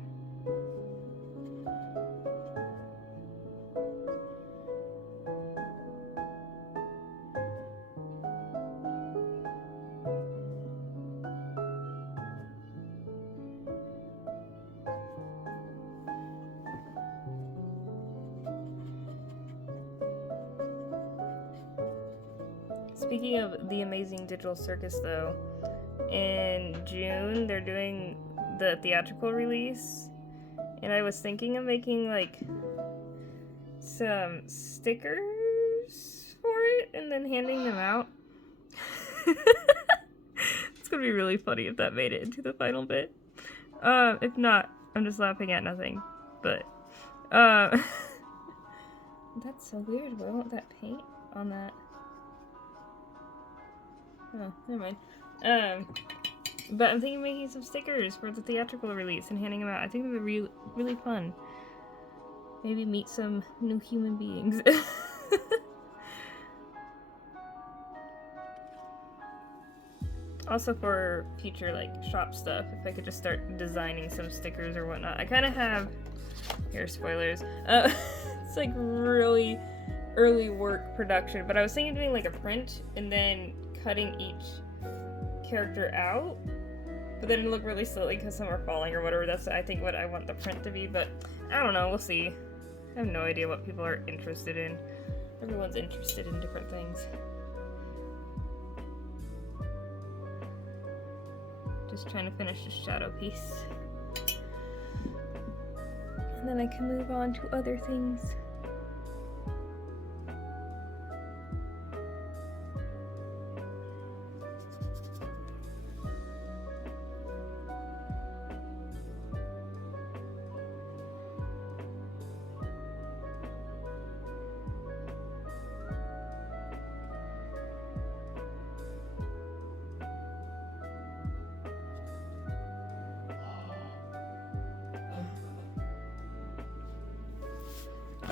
Speaking of The Amazing Digital Circus, though, in June they're doing the theatrical release, and I was thinking of making like some stickers for it and then handing them out. It's gonna be really funny if that made it into the final bit. If not, I'm just laughing at nothing. But that's so weird. Why won't that paint on that? Oh, never mind. But I'm thinking of making some stickers for the theatrical release and handing them out. I think it would be really fun. Maybe meet some new human beings. Also for future like shop stuff, if I could just start designing some stickers or whatnot. I kind of have, here, spoilers. It's like really early work production, but I was thinking of doing like a print and then cutting each character out, but then it'll look really silly because some are falling or whatever. That's, I think, what I want the print to be, but I don't know, we'll see. I have no idea what people are interested in. I Everyone's interested in different things. Just trying to finish the shadow piece. And then I can move on to other things.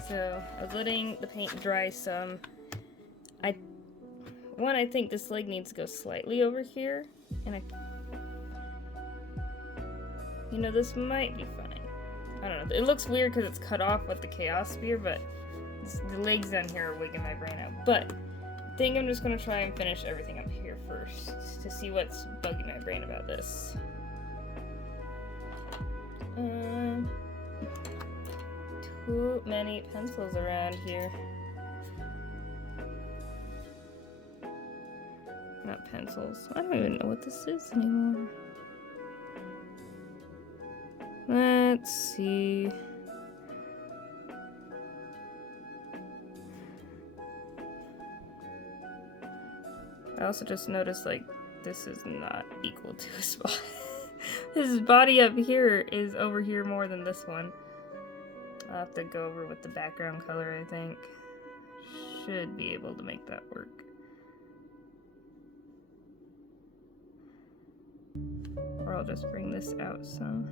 So I was letting the paint dry some. I think this leg needs to go slightly over here, and this might be fine. I don't know. It looks weird because it's cut off with the chaos spear, but the legs down here are wigging my brain out. But I think I'm just gonna try and finish everything up here first to see what's bugging my brain about this. Too many pencils around here. Not pencils. I don't even know what this is anymore. Let's see. I also just noticed, like, this is not equal to his body. His body up here is over here more than this one. I'll have to go over with the background color, I think. Should be able to make that work. Or I'll just bring this out some.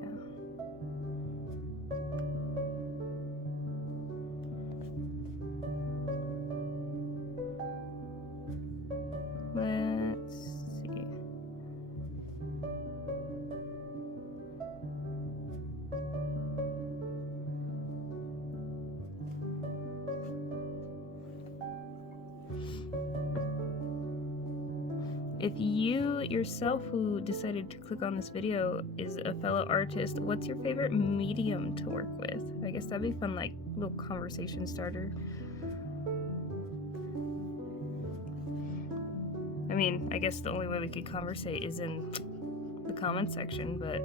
Yeah. Let's see. If you yourself who decided to click on this video is a fellow artist, what's your favorite medium to work with? I guess that'd be fun, like, little conversation starter. I mean, I guess the only way we could conversate is in the comment section, but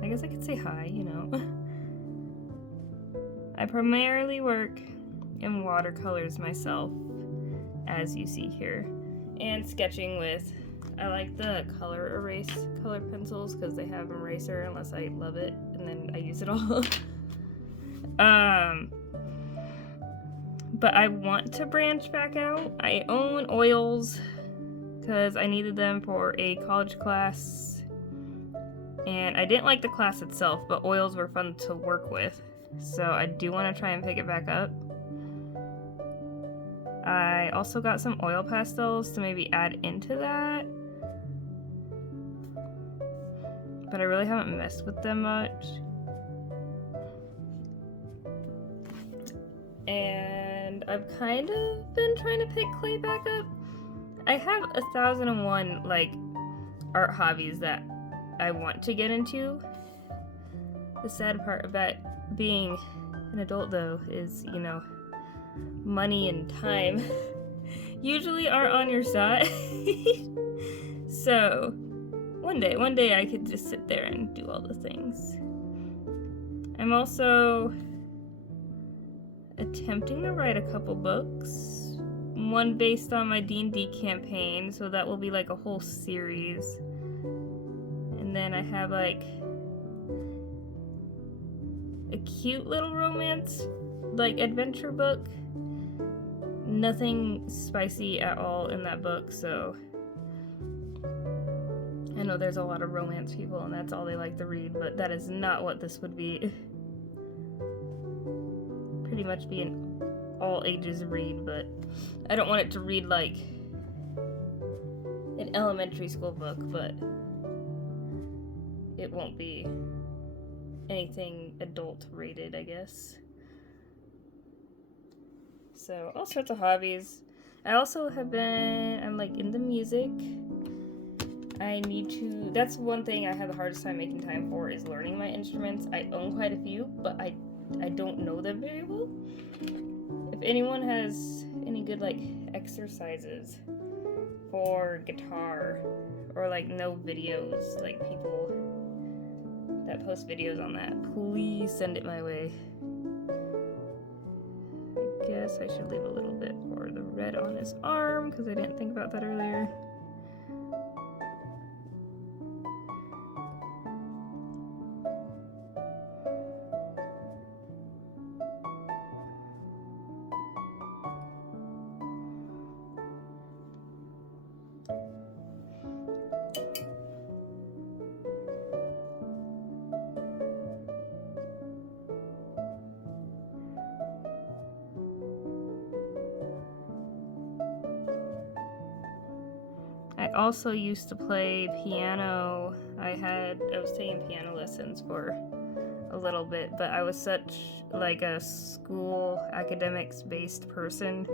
I guess I could say hi, you know. I primarily work in watercolors myself, as you see here, and sketching with, I like the color pencils because they have eraser unless I love it, and then I use it all. But I want to branch back out. I own oils because I needed them for a college class, and I didn't like the class itself, but oils were fun to work with, so I do want to try and pick it back up. I also got some oil pastels to maybe add into that, but I really haven't messed with them much. And I've kind of been trying to pick clay back up. I have 1,001 like art hobbies that I want to get into. The sad part about being an adult, though, is, you know, money and time usually aren't on your side. So one day I could just sit there and do all the things. I'm also attempting to write a couple books, one based on my D&D campaign, so that will be like a whole series. And then I have like a cute little romance, like, adventure book. Nothing spicy at all in that book, so I know there's a lot of romance people and that's all they like to read, but that is not what this would be. Pretty much be an all ages read, but I don't want it to read like an elementary school book, but it won't be anything adult rated, I guess. So all sorts of hobbies. I also I'm like into music. That's one thing I have the hardest time making time for, is learning my instruments. I own quite a few, but I I don't know them very well. If anyone has any good like exercises for guitar, or like no videos, like people that post videos on that, please send it my way. I guess I should leave a little bit for the red on his arm because I didn't think about that earlier. I also used to play piano. I was taking piano lessons for a little bit, but I was such like a school academics based person.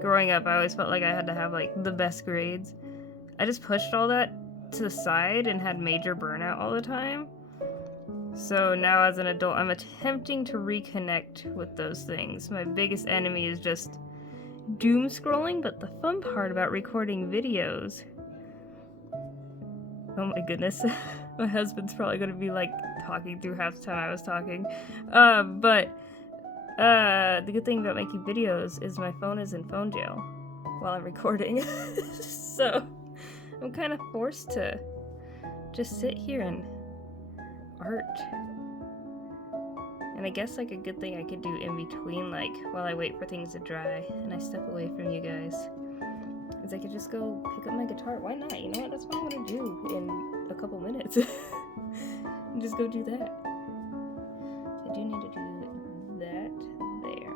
Growing up, I always felt like I had to have like the best grades. I just pushed all that to the side and had major burnout all the time. So now as an adult, I'm attempting to reconnect with those things. My biggest enemy is just doom scrolling, but the fun part about recording videos, oh my goodness, my husband's probably going to be like talking through half the time I was talking. But the good thing about making videos is my phone is in phone jail while I'm recording. So I'm kind of forced to just sit here and art. And I guess like a good thing I could do in between, like while I wait for things to dry and I step away from you guys, is I could just go pick up my guitar. Why not? You know what? That's what I'm gonna do in a couple minutes. And just go do that. I do need to do that there.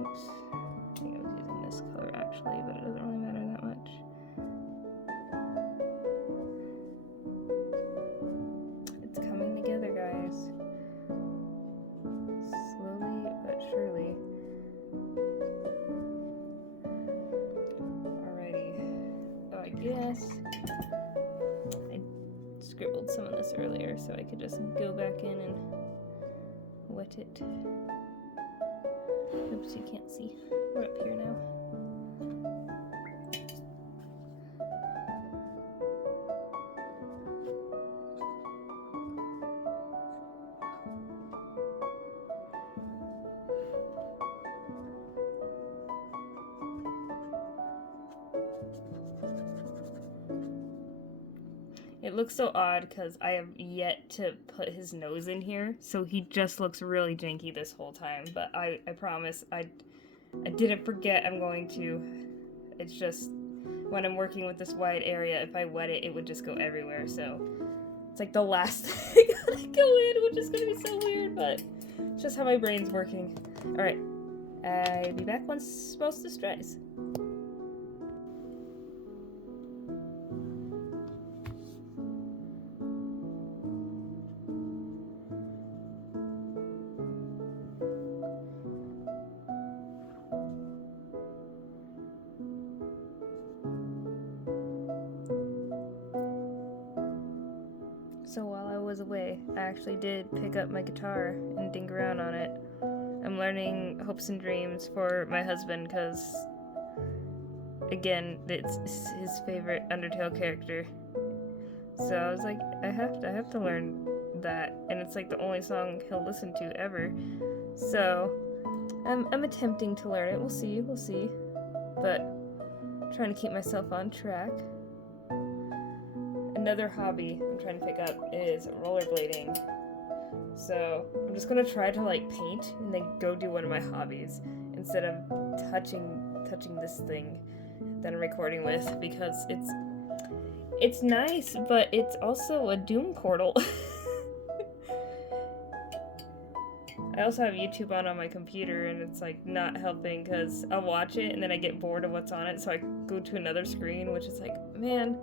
Oops. I think I was using this color actually, but it doesn't really matter that much. It's coming together, guys. Slowly but surely. Alrighty. So I guess I scribbled some of this earlier, so I could just go back in and wet it. Oops, you can't see. We're up here now. It looks so odd because I have yet to put his nose in here, so he just looks really janky this whole time, but I promise I didn't forget I'm going to. It's just when I'm working with this wide area, if I wet it, it would just go everywhere, so it's like the last thing I gotta go in, which is gonna be so weird, but it's just how my brain's working. Alright, I'll be back once most of this dries. So while I was away, I actually did pick up my guitar and ding around on it. I'm learning Hopes and Dreams for my husband because, again, it's his favorite Undertale character. So I was like, I have to learn that, and it's like the only song he'll listen to ever. So I'm attempting to learn it. We'll see, but I'm trying to keep myself on track. Another hobby I'm trying to pick up is rollerblading. So I'm just gonna try to like paint and then go do one of my hobbies instead of touching this thing that I'm recording with, because it's nice, but it's also a doom portal. I also have YouTube on my computer, and it's like not helping because I'll watch it and then I get bored of what's on it, so I go to another screen, which is like, man,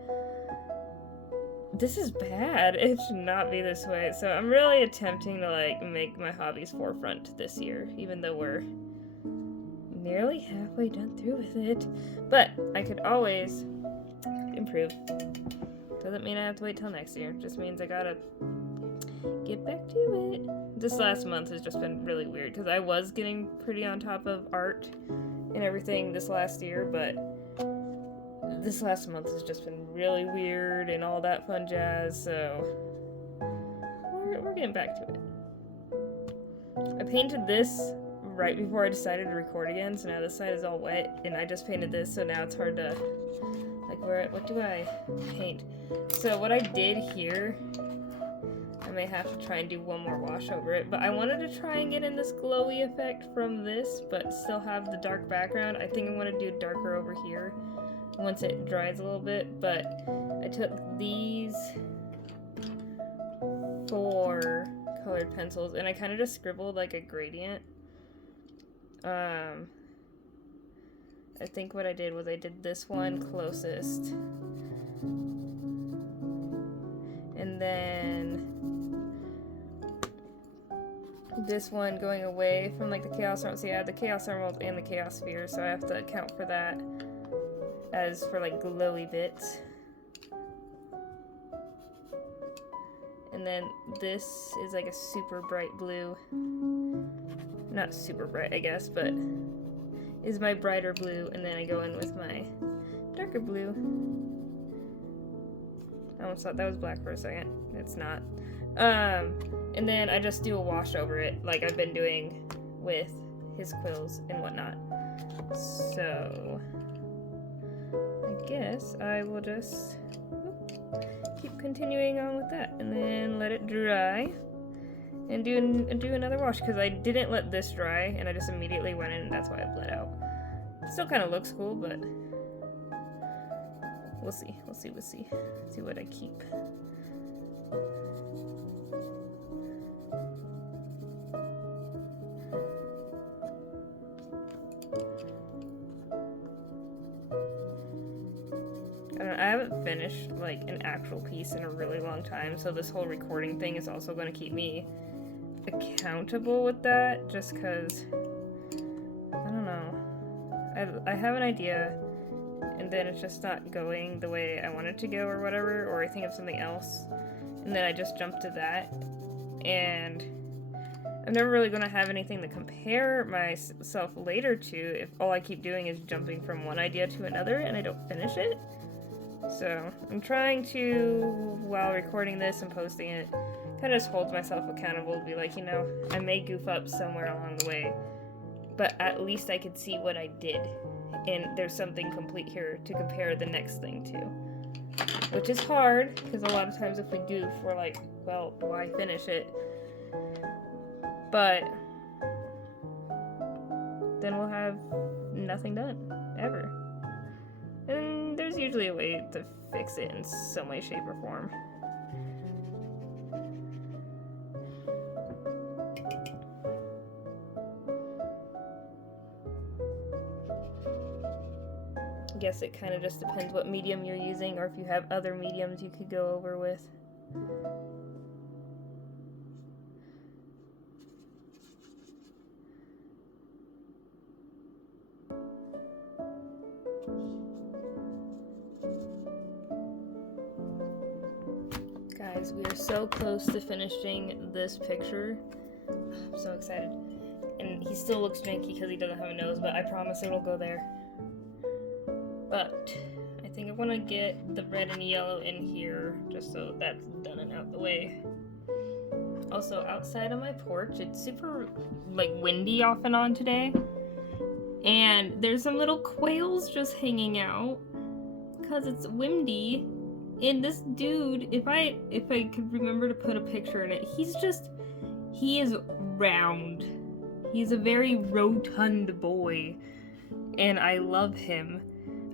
this is bad. It should not be this way. So I'm really attempting to like make my hobbies forefront this year, even though we're nearly halfway done through with it. But I could always improve. Doesn't mean I have to wait till next year. Just means I gotta get back to it. This last month has just been really weird because I was getting pretty on top of art and everything this last year, but this last month has just been really weird and all that fun jazz, so we're getting back to it. I painted this right before I decided to record again, so now this side is all wet, and I just painted this, so now it's hard to, like, what do I paint? So what I did here, I may have to try and do one more wash over it, but I wanted to try and get in this glowy effect from this, but still have the dark background. I think I want to do darker over here once it dries a little bit, but I took these 4 colored pencils and I kind of just scribbled like a gradient. I think what I did was I did this one closest, and then this one going away from like the chaos emeralds. See, I have the chaos emeralds and the chaos sphere, so I have to account for that as for like glowy bits. And then this is like a super bright blue. Not super bright, I guess, but is my brighter blue, and then I go in with my darker blue. I almost thought that was black for a second. It's not. And then I just do a wash over it, like I've been doing with his quills and whatnot. So I guess I will just keep continuing on with that, and then let it dry, and do another wash, because I didn't let this dry, and I just immediately went in, and that's why it bled out. Still kind of looks cool, but we'll see. See what I keep. I haven't finished like an actual piece in a really long time, so this whole recording thing is also going to keep me accountable with that, just because, I don't know, I have an idea and then it's just not going the way I want it to go or whatever, or I think of something else and then I just jump to that, and I'm never really going to have anything to compare myself later to if all I keep doing is jumping from one idea to another and I don't finish it. So I'm trying to, while recording this and posting it, kind of just hold myself accountable to be like, you know, I may goof up somewhere along the way, but at least I could see what I did, and there's something complete here to compare the next thing to. Which is hard, because a lot of times if we goof, we're like, well, why finish it? But then we'll have nothing done, ever. And there's usually a way to fix it in some way, shape, or form. I guess it kind of just depends what medium you're using, or if you have other mediums you could go over with. Guys, we are so close to finishing this picture. I'm so excited. And he still looks janky because he doesn't have a nose, but I promise it'll go there. But I think I want to get the red and yellow in here, just so that's done and out the way. Also, outside on my porch, it's super, like, windy off and on today. And there's some little quails just hanging out because it's windy. And this dude, if I could remember to put a picture in it, he is round. He's a very rotund boy, and I love him.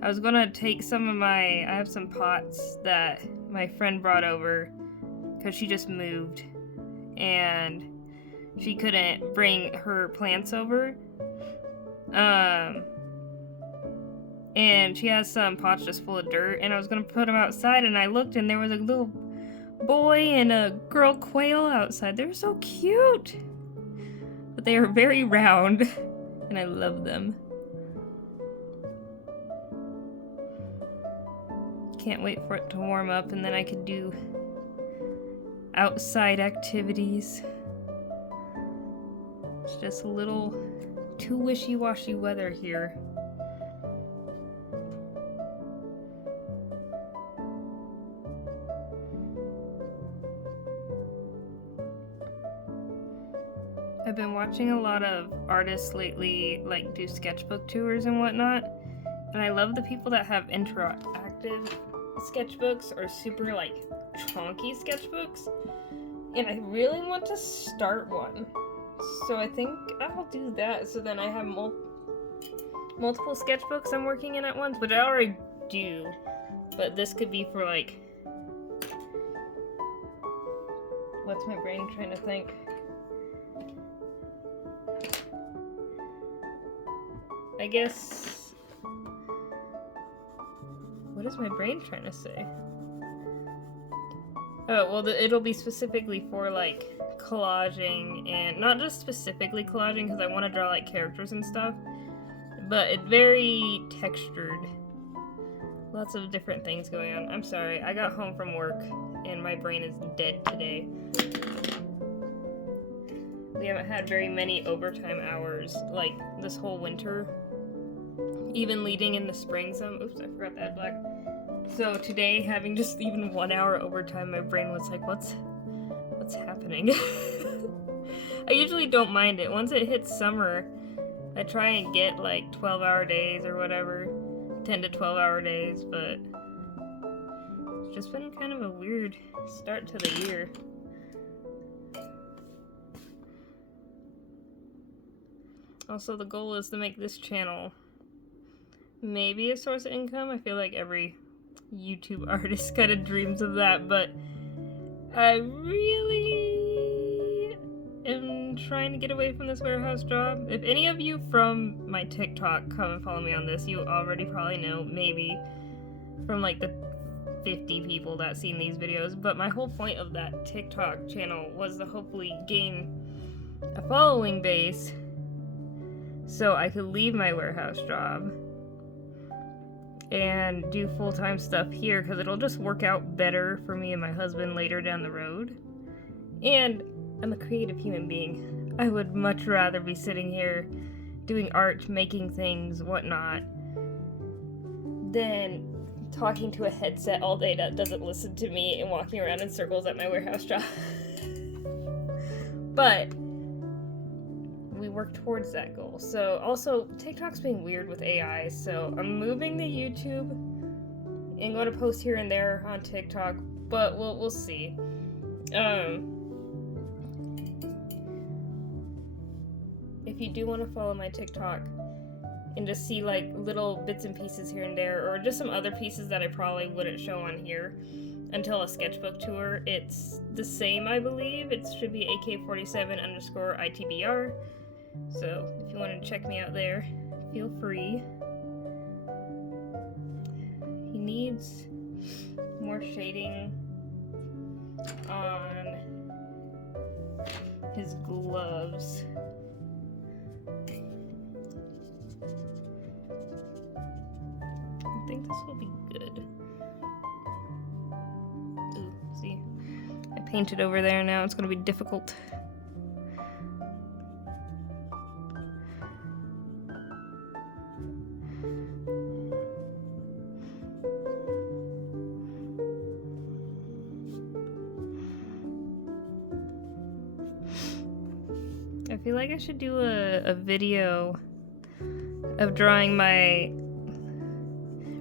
I was gonna take I have some pots that my friend brought over, because she just moved, and she couldn't bring her plants over. And she has some pots just full of dirt, and I was gonna put them outside, and I looked, and there was a little boy and a girl quail outside. They were so cute, but they are very round, and I love them. can't wait for it to warm up, and then I could do outside activities. It's just a little too wishy-washy weather here. I've been watching a lot of artists lately, like do sketchbook tours and whatnot, and I love the people that have interactive sketchbooks or super like chonky sketchbooks, and I really want to start one. So I think I'll do that, so then I have multiple sketchbooks I'm working in at once, which I already do, but this could be for like, what's my brain trying to think? I guess, what is my brain trying to say? Oh, well, it'll be specifically for like collaging, and not just specifically collaging because I want to draw like characters and stuff, but it's very textured. Lots of different things going on. I'm sorry, I got home from work and my brain is dead today. We haven't had very many overtime hours like this whole winter, even leading in the spring some. Oops, I forgot to add black. So today, having just even 1 hour overtime, my brain was like, what's happening? I usually don't mind it. Once it hits summer, I try and get like 12-hour days or whatever, 10 to 12-hour days, but it's just been kind of a weird start to the year. Also, the goal is to make this channel maybe a source of income. I feel like every YouTube artist kind of dreams of that, but I really am trying to get away from this warehouse job. If any of you from my TikTok come and follow me on this, you already probably know, maybe from like the 50 people that seen these videos, but my whole point of that TikTok channel was to hopefully gain a following base so I could leave my warehouse job and do full-time stuff here, because it'll just work out better for me and my husband later down the road. And I'm a creative human being. I would much rather be sitting here doing art, making things, whatnot, than talking to a headset all day that doesn't listen to me and walking around in circles at my warehouse job. But we work towards that goal. So also, TikTok's being weird with AI, so I'm moving to YouTube and going to post here and there on TikTok, but we'll see. If you do want to follow my TikTok and just see like little bits and pieces here and there, or just some other pieces that I probably wouldn't show on here until a sketchbook tour, it's the same, I believe. It should be AK47_ITBR. So if you want to check me out there, feel free. He needs more shading on his gloves. I think this will be good. Ooh, see? I painted over there, now it's going to be difficult. I feel like I should do a video of drawing my...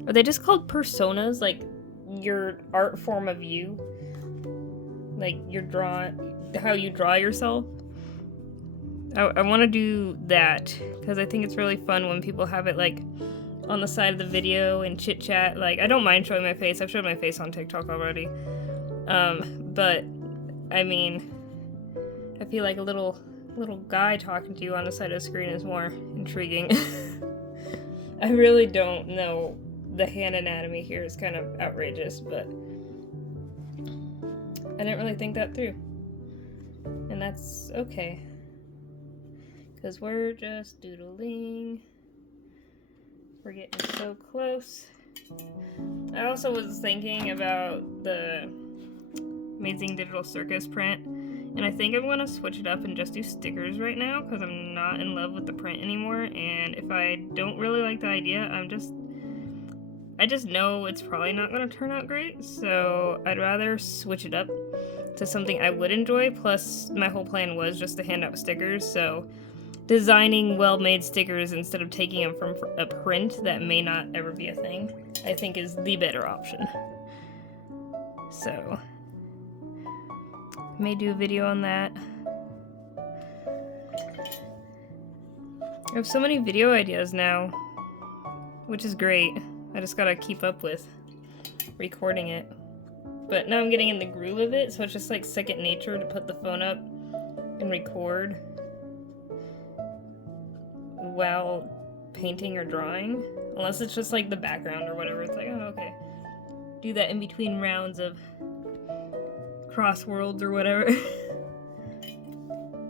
Are they just called personas? Like, your art form of you? Like, how you draw yourself? I want to do that, because I think it's really fun when people have it, like, on the side of the video and chit-chat. Like, I don't mind showing my face. I've showed my face on TikTok already. But, I mean, I feel like a little guy talking to you on the side of the screen is more intriguing. I really don't know the hand anatomy here. Is kind of outrageous, but I didn't really think that through. And that's okay, because we're just doodling. We're getting so close. I also was thinking about the Amazing Digital Circus print, and I think I'm going to switch it up and just do stickers right now because I'm not in love with the print anymore, and if I don't really like the idea, I just know it's probably not going to turn out great, so I'd rather switch it up to something I would enjoy. Plus, my whole plan was just to hand out stickers, so designing well-made stickers instead of taking them from a print that may not ever be a thing, I think is the better option. So, I may do a video on that. I have so many video ideas now, which is great. I just gotta keep up with recording it. But now I'm getting in the groove of it, so it's just like second nature to put the phone up and record while painting or drawing. Unless it's just like the background or whatever. It's like, oh, okay. Do that in between rounds of Crossworlds or whatever.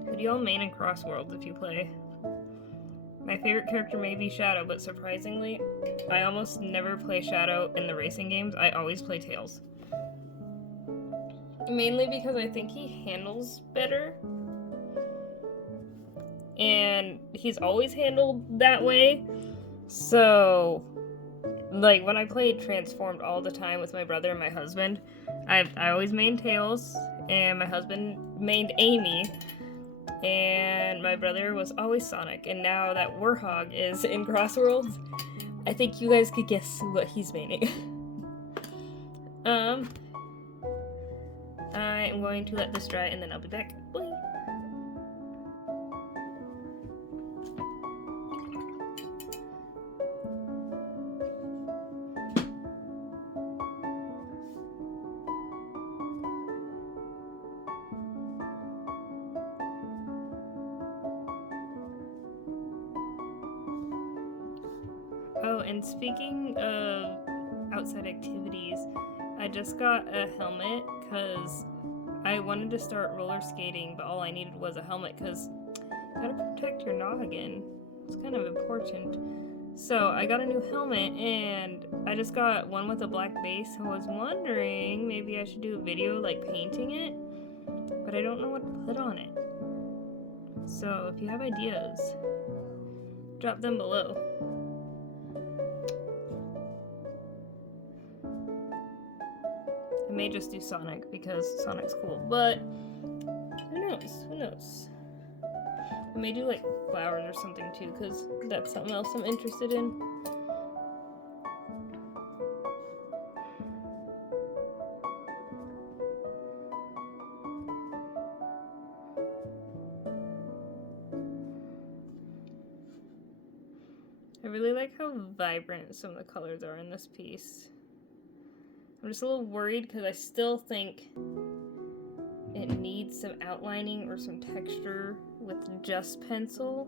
Could you all main in Crossworlds if you play? My favorite character may be Shadow, but surprisingly, I almost never play Shadow in the racing games. I always play Tails. Mainly because I think he handles better. And he's always handled that way. So, like, when I played Transformed all the time with my brother and my husband, I always mained Tails, and my husband mained Amy, and my brother was always Sonic. And now that Warhog is in Crossworlds, I think you guys could guess what he's maining. I am going to let this dry and then I'll be back. Bye. Oh, and speaking of outside activities, I just got a helmet because I wanted to start roller skating, but all I needed was a helmet because you gotta protect your noggin. It's kind of important. So I got a new helmet and I just got one with a black base. I was wondering maybe I should do a video like painting it, but I don't know what to put on it. So if you have ideas, drop them below. I may just do Sonic because Sonic's cool, but who knows? Who knows? I may do like flowers or something too, because that's something else I'm interested in. I really like how vibrant some of the colors are in this piece. I'm just a little worried because I still think it needs some outlining or some texture with just pencil,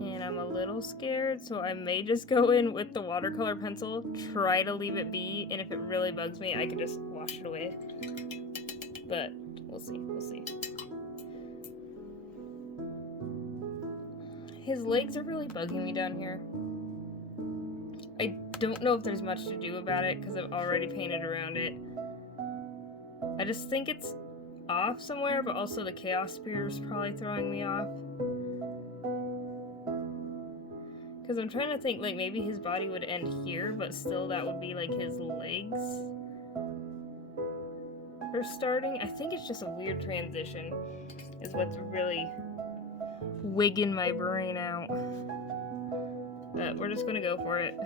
and I'm a little scared, so I may just go in with the watercolor pencil, try to leave it be, and if it really bugs me, I can just wash it away. But we'll see, we'll see. His legs are really bugging me down here. I don't know if there's much to do about it because I've already painted around it. I just think it's off somewhere, but also the Chaos Spear is probably throwing me off. Because I'm trying to think, like, maybe his body would end here, but still that would be, like, his legs are starting. I think it's just a weird transition is what's really wigging my brain out. But we're just gonna go for it.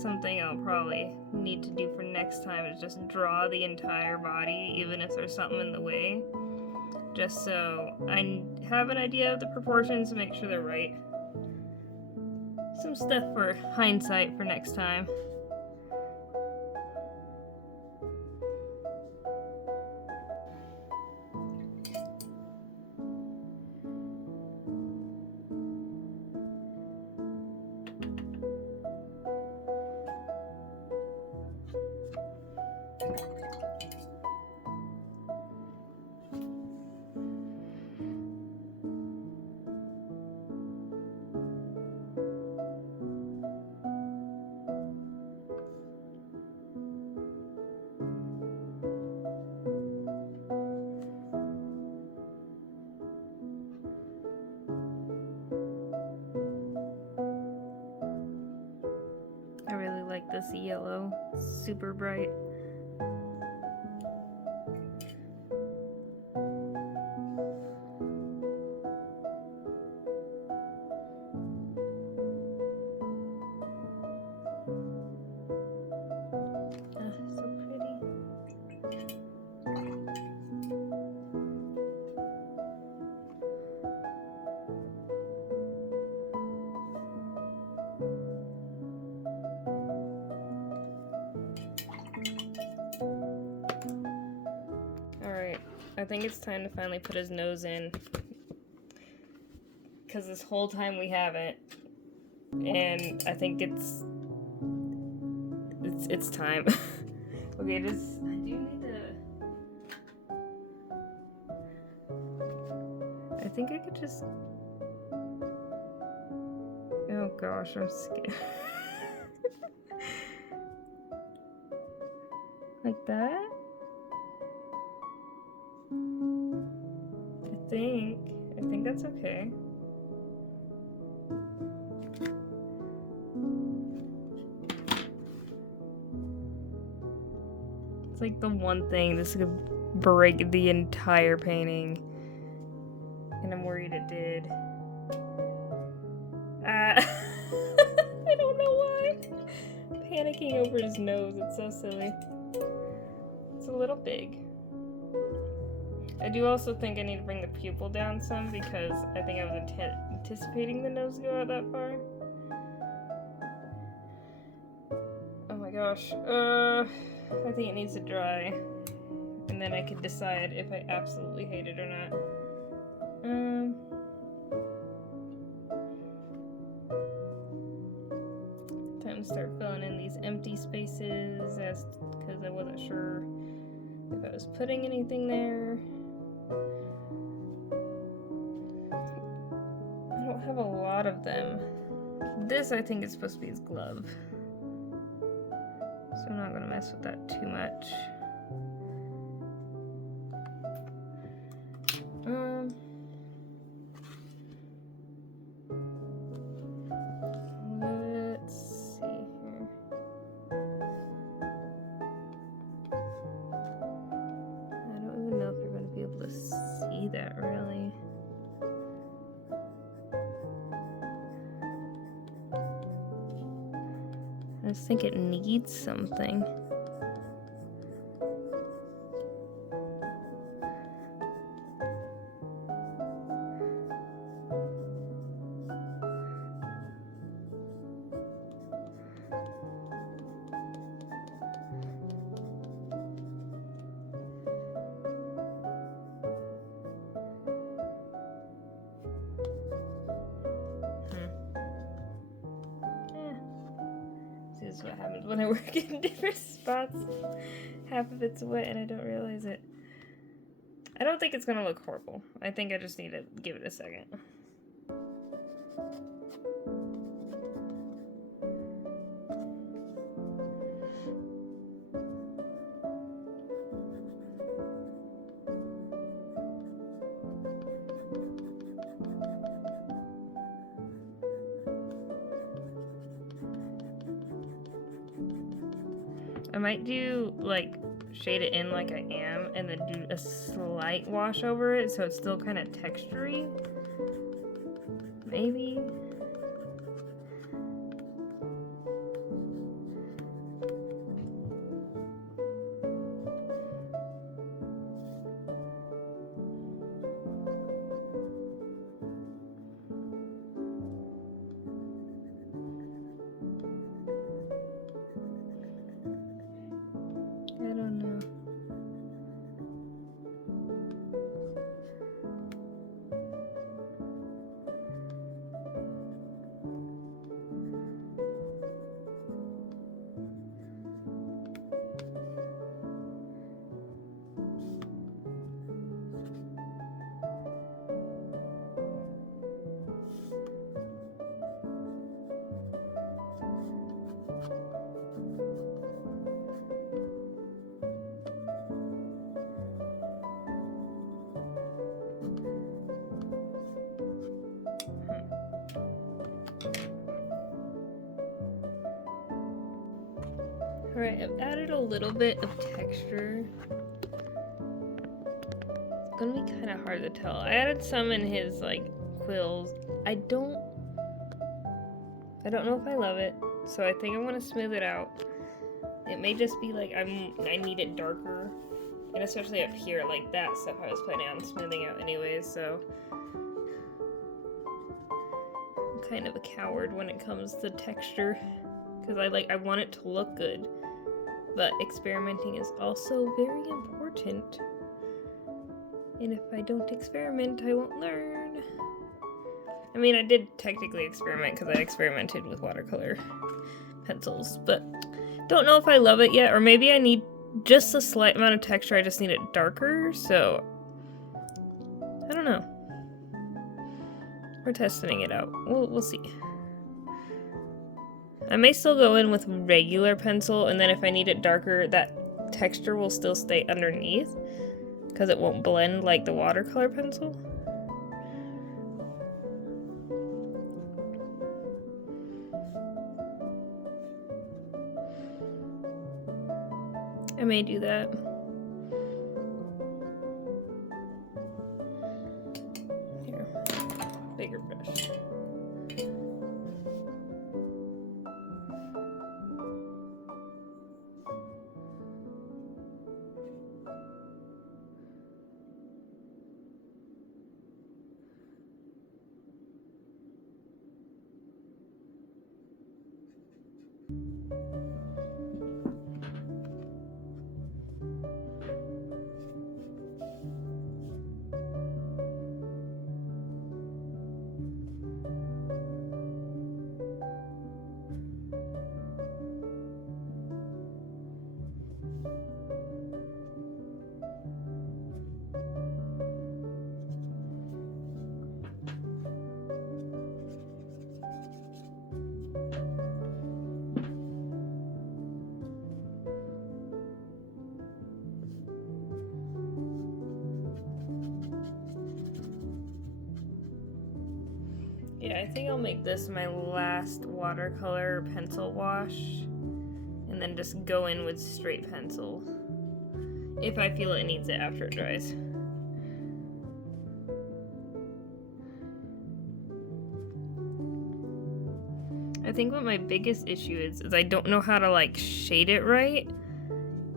Something I'll probably need to do for next time is just draw the entire body, even if there's something in the way. Just so I have an idea of the proportions to make sure they're right. Some stuff for hindsight for next time. this yellow. It's super bright. I think it's time to finally put his nose in, because this whole time we haven't, and I think it's time. Okay, I do need to. I think I could just. Oh gosh, I'm scared. Like that. I think that's okay. It's like the one thing this could break the entire painting, and I'm worried it did. I don't know why. Panicking over his nose, it's so silly. It's a little big. I do also think I need to bring the pupil down some, because I think I was anticipating the nose to go out that far. Oh my gosh. I think it needs to dry, and then I can decide if I absolutely hate it or not. Time to start filling in these empty spaces, because I wasn't sure if I was putting anything there. I don't have a lot of them. This, I think, is supposed to be his glove, so I'm not going to mess with that too much. Let's see here. I don't even know if you're going to be able to see that, really. I just think it needs something. This is what happens when I work in different spots. Half of it's wet and I don't realize it. I don't think it's gonna look horrible. I think I just need to give it a second. I might do, like, shade it in like I am, and then do a slight wash over it so it's still kind of textury. Maybe. I don't know. Alright, I've added a little bit of texture. It's gonna be kind of hard to tell. I added some in his like quills. I don't know if I love it, so I think I want to smooth it out. It may just be like I need it darker, and especially up here, like that stuff I was planning on smoothing out anyways, so I'm kind of a coward when it comes to texture, because I want it to look good, but experimenting is also very important, and if I don't experiment, I won't learn. I mean, I did technically experiment because I experimented with watercolor pencils, but don't know if I love it yet, or maybe I need just a slight amount of texture, I just need it darker, so I don't know. We're testing it out. We'll see. I may still go in with regular pencil, and then if I need it darker, that texture will still stay underneath, because it won't blend like the watercolor pencil. I may do that. Here, bigger brush. Yeah, I think I'll make this my last watercolor pencil wash, and then just go in with straight pencil, if I feel it needs it after it dries. I think what my biggest issue is I don't know how to like shade it right,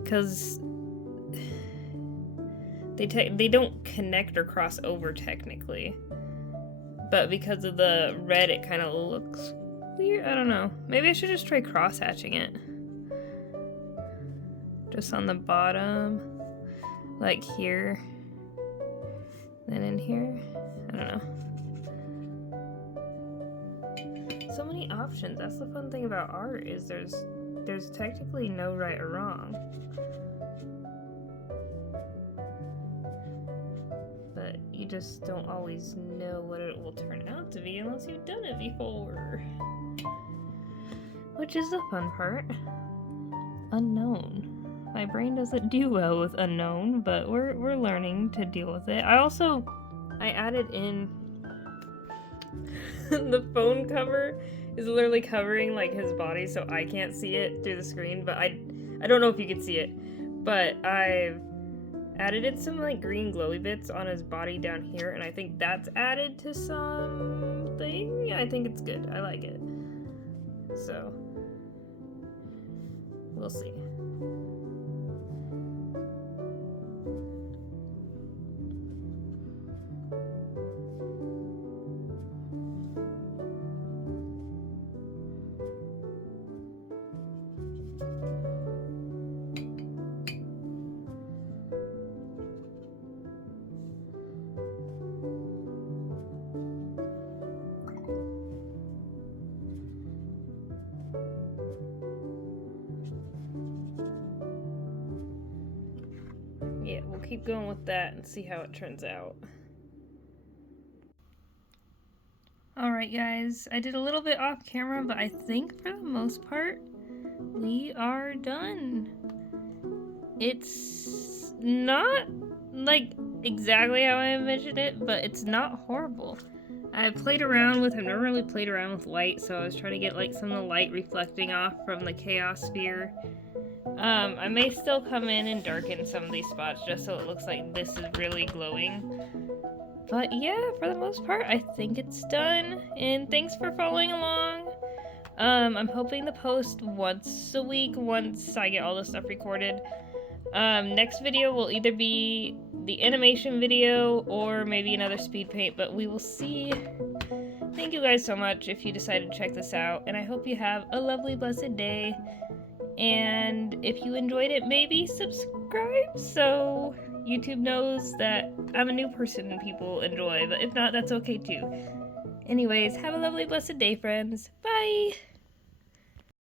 because they don't connect or cross over technically. But because of the red, it kind of looks weird. I don't know. Maybe I should just try cross-hatching it. Just on the bottom. Like here. Then in here. I don't know. So many options. That's the fun thing about art, is there's technically no right or wrong. But you just don't always know what it will turn out to be unless you've done it before. Which is the fun part. Unknown. My brain doesn't do well with unknown, but we're learning to deal with it. I added in the phone cover is literally covering like his body, so I can't see it through the screen, but I don't know if you can see it, but I've added in some like green glowy bits on his body down here, and I think that's added to something. Yeah, I think it's good. I like it. So we'll see. Yeah, we'll keep going with that and see how it turns out. Alright guys, I did a little bit off camera, but I think for the most part, we are done. It's not like exactly how I envisioned it, but it's not horrible. I've never really played around with light, so I was trying to get like some of the light reflecting off from the chaos sphere. I may still come in and darken some of these spots just so it looks like this is really glowing. But yeah, for the most part, I think it's done. And thanks for following along. I'm hoping to post once a week once I get all this stuff recorded. Next video will either be the animation video or maybe another speed paint, but we will see. Thank you guys so much if you decided to check this out, and I hope you have a lovely, blessed day. And if you enjoyed it, maybe subscribe so YouTube knows that I'm a new person and people enjoy, but if not, that's okay too. Anyways, have a lovely, blessed day, friends. Bye!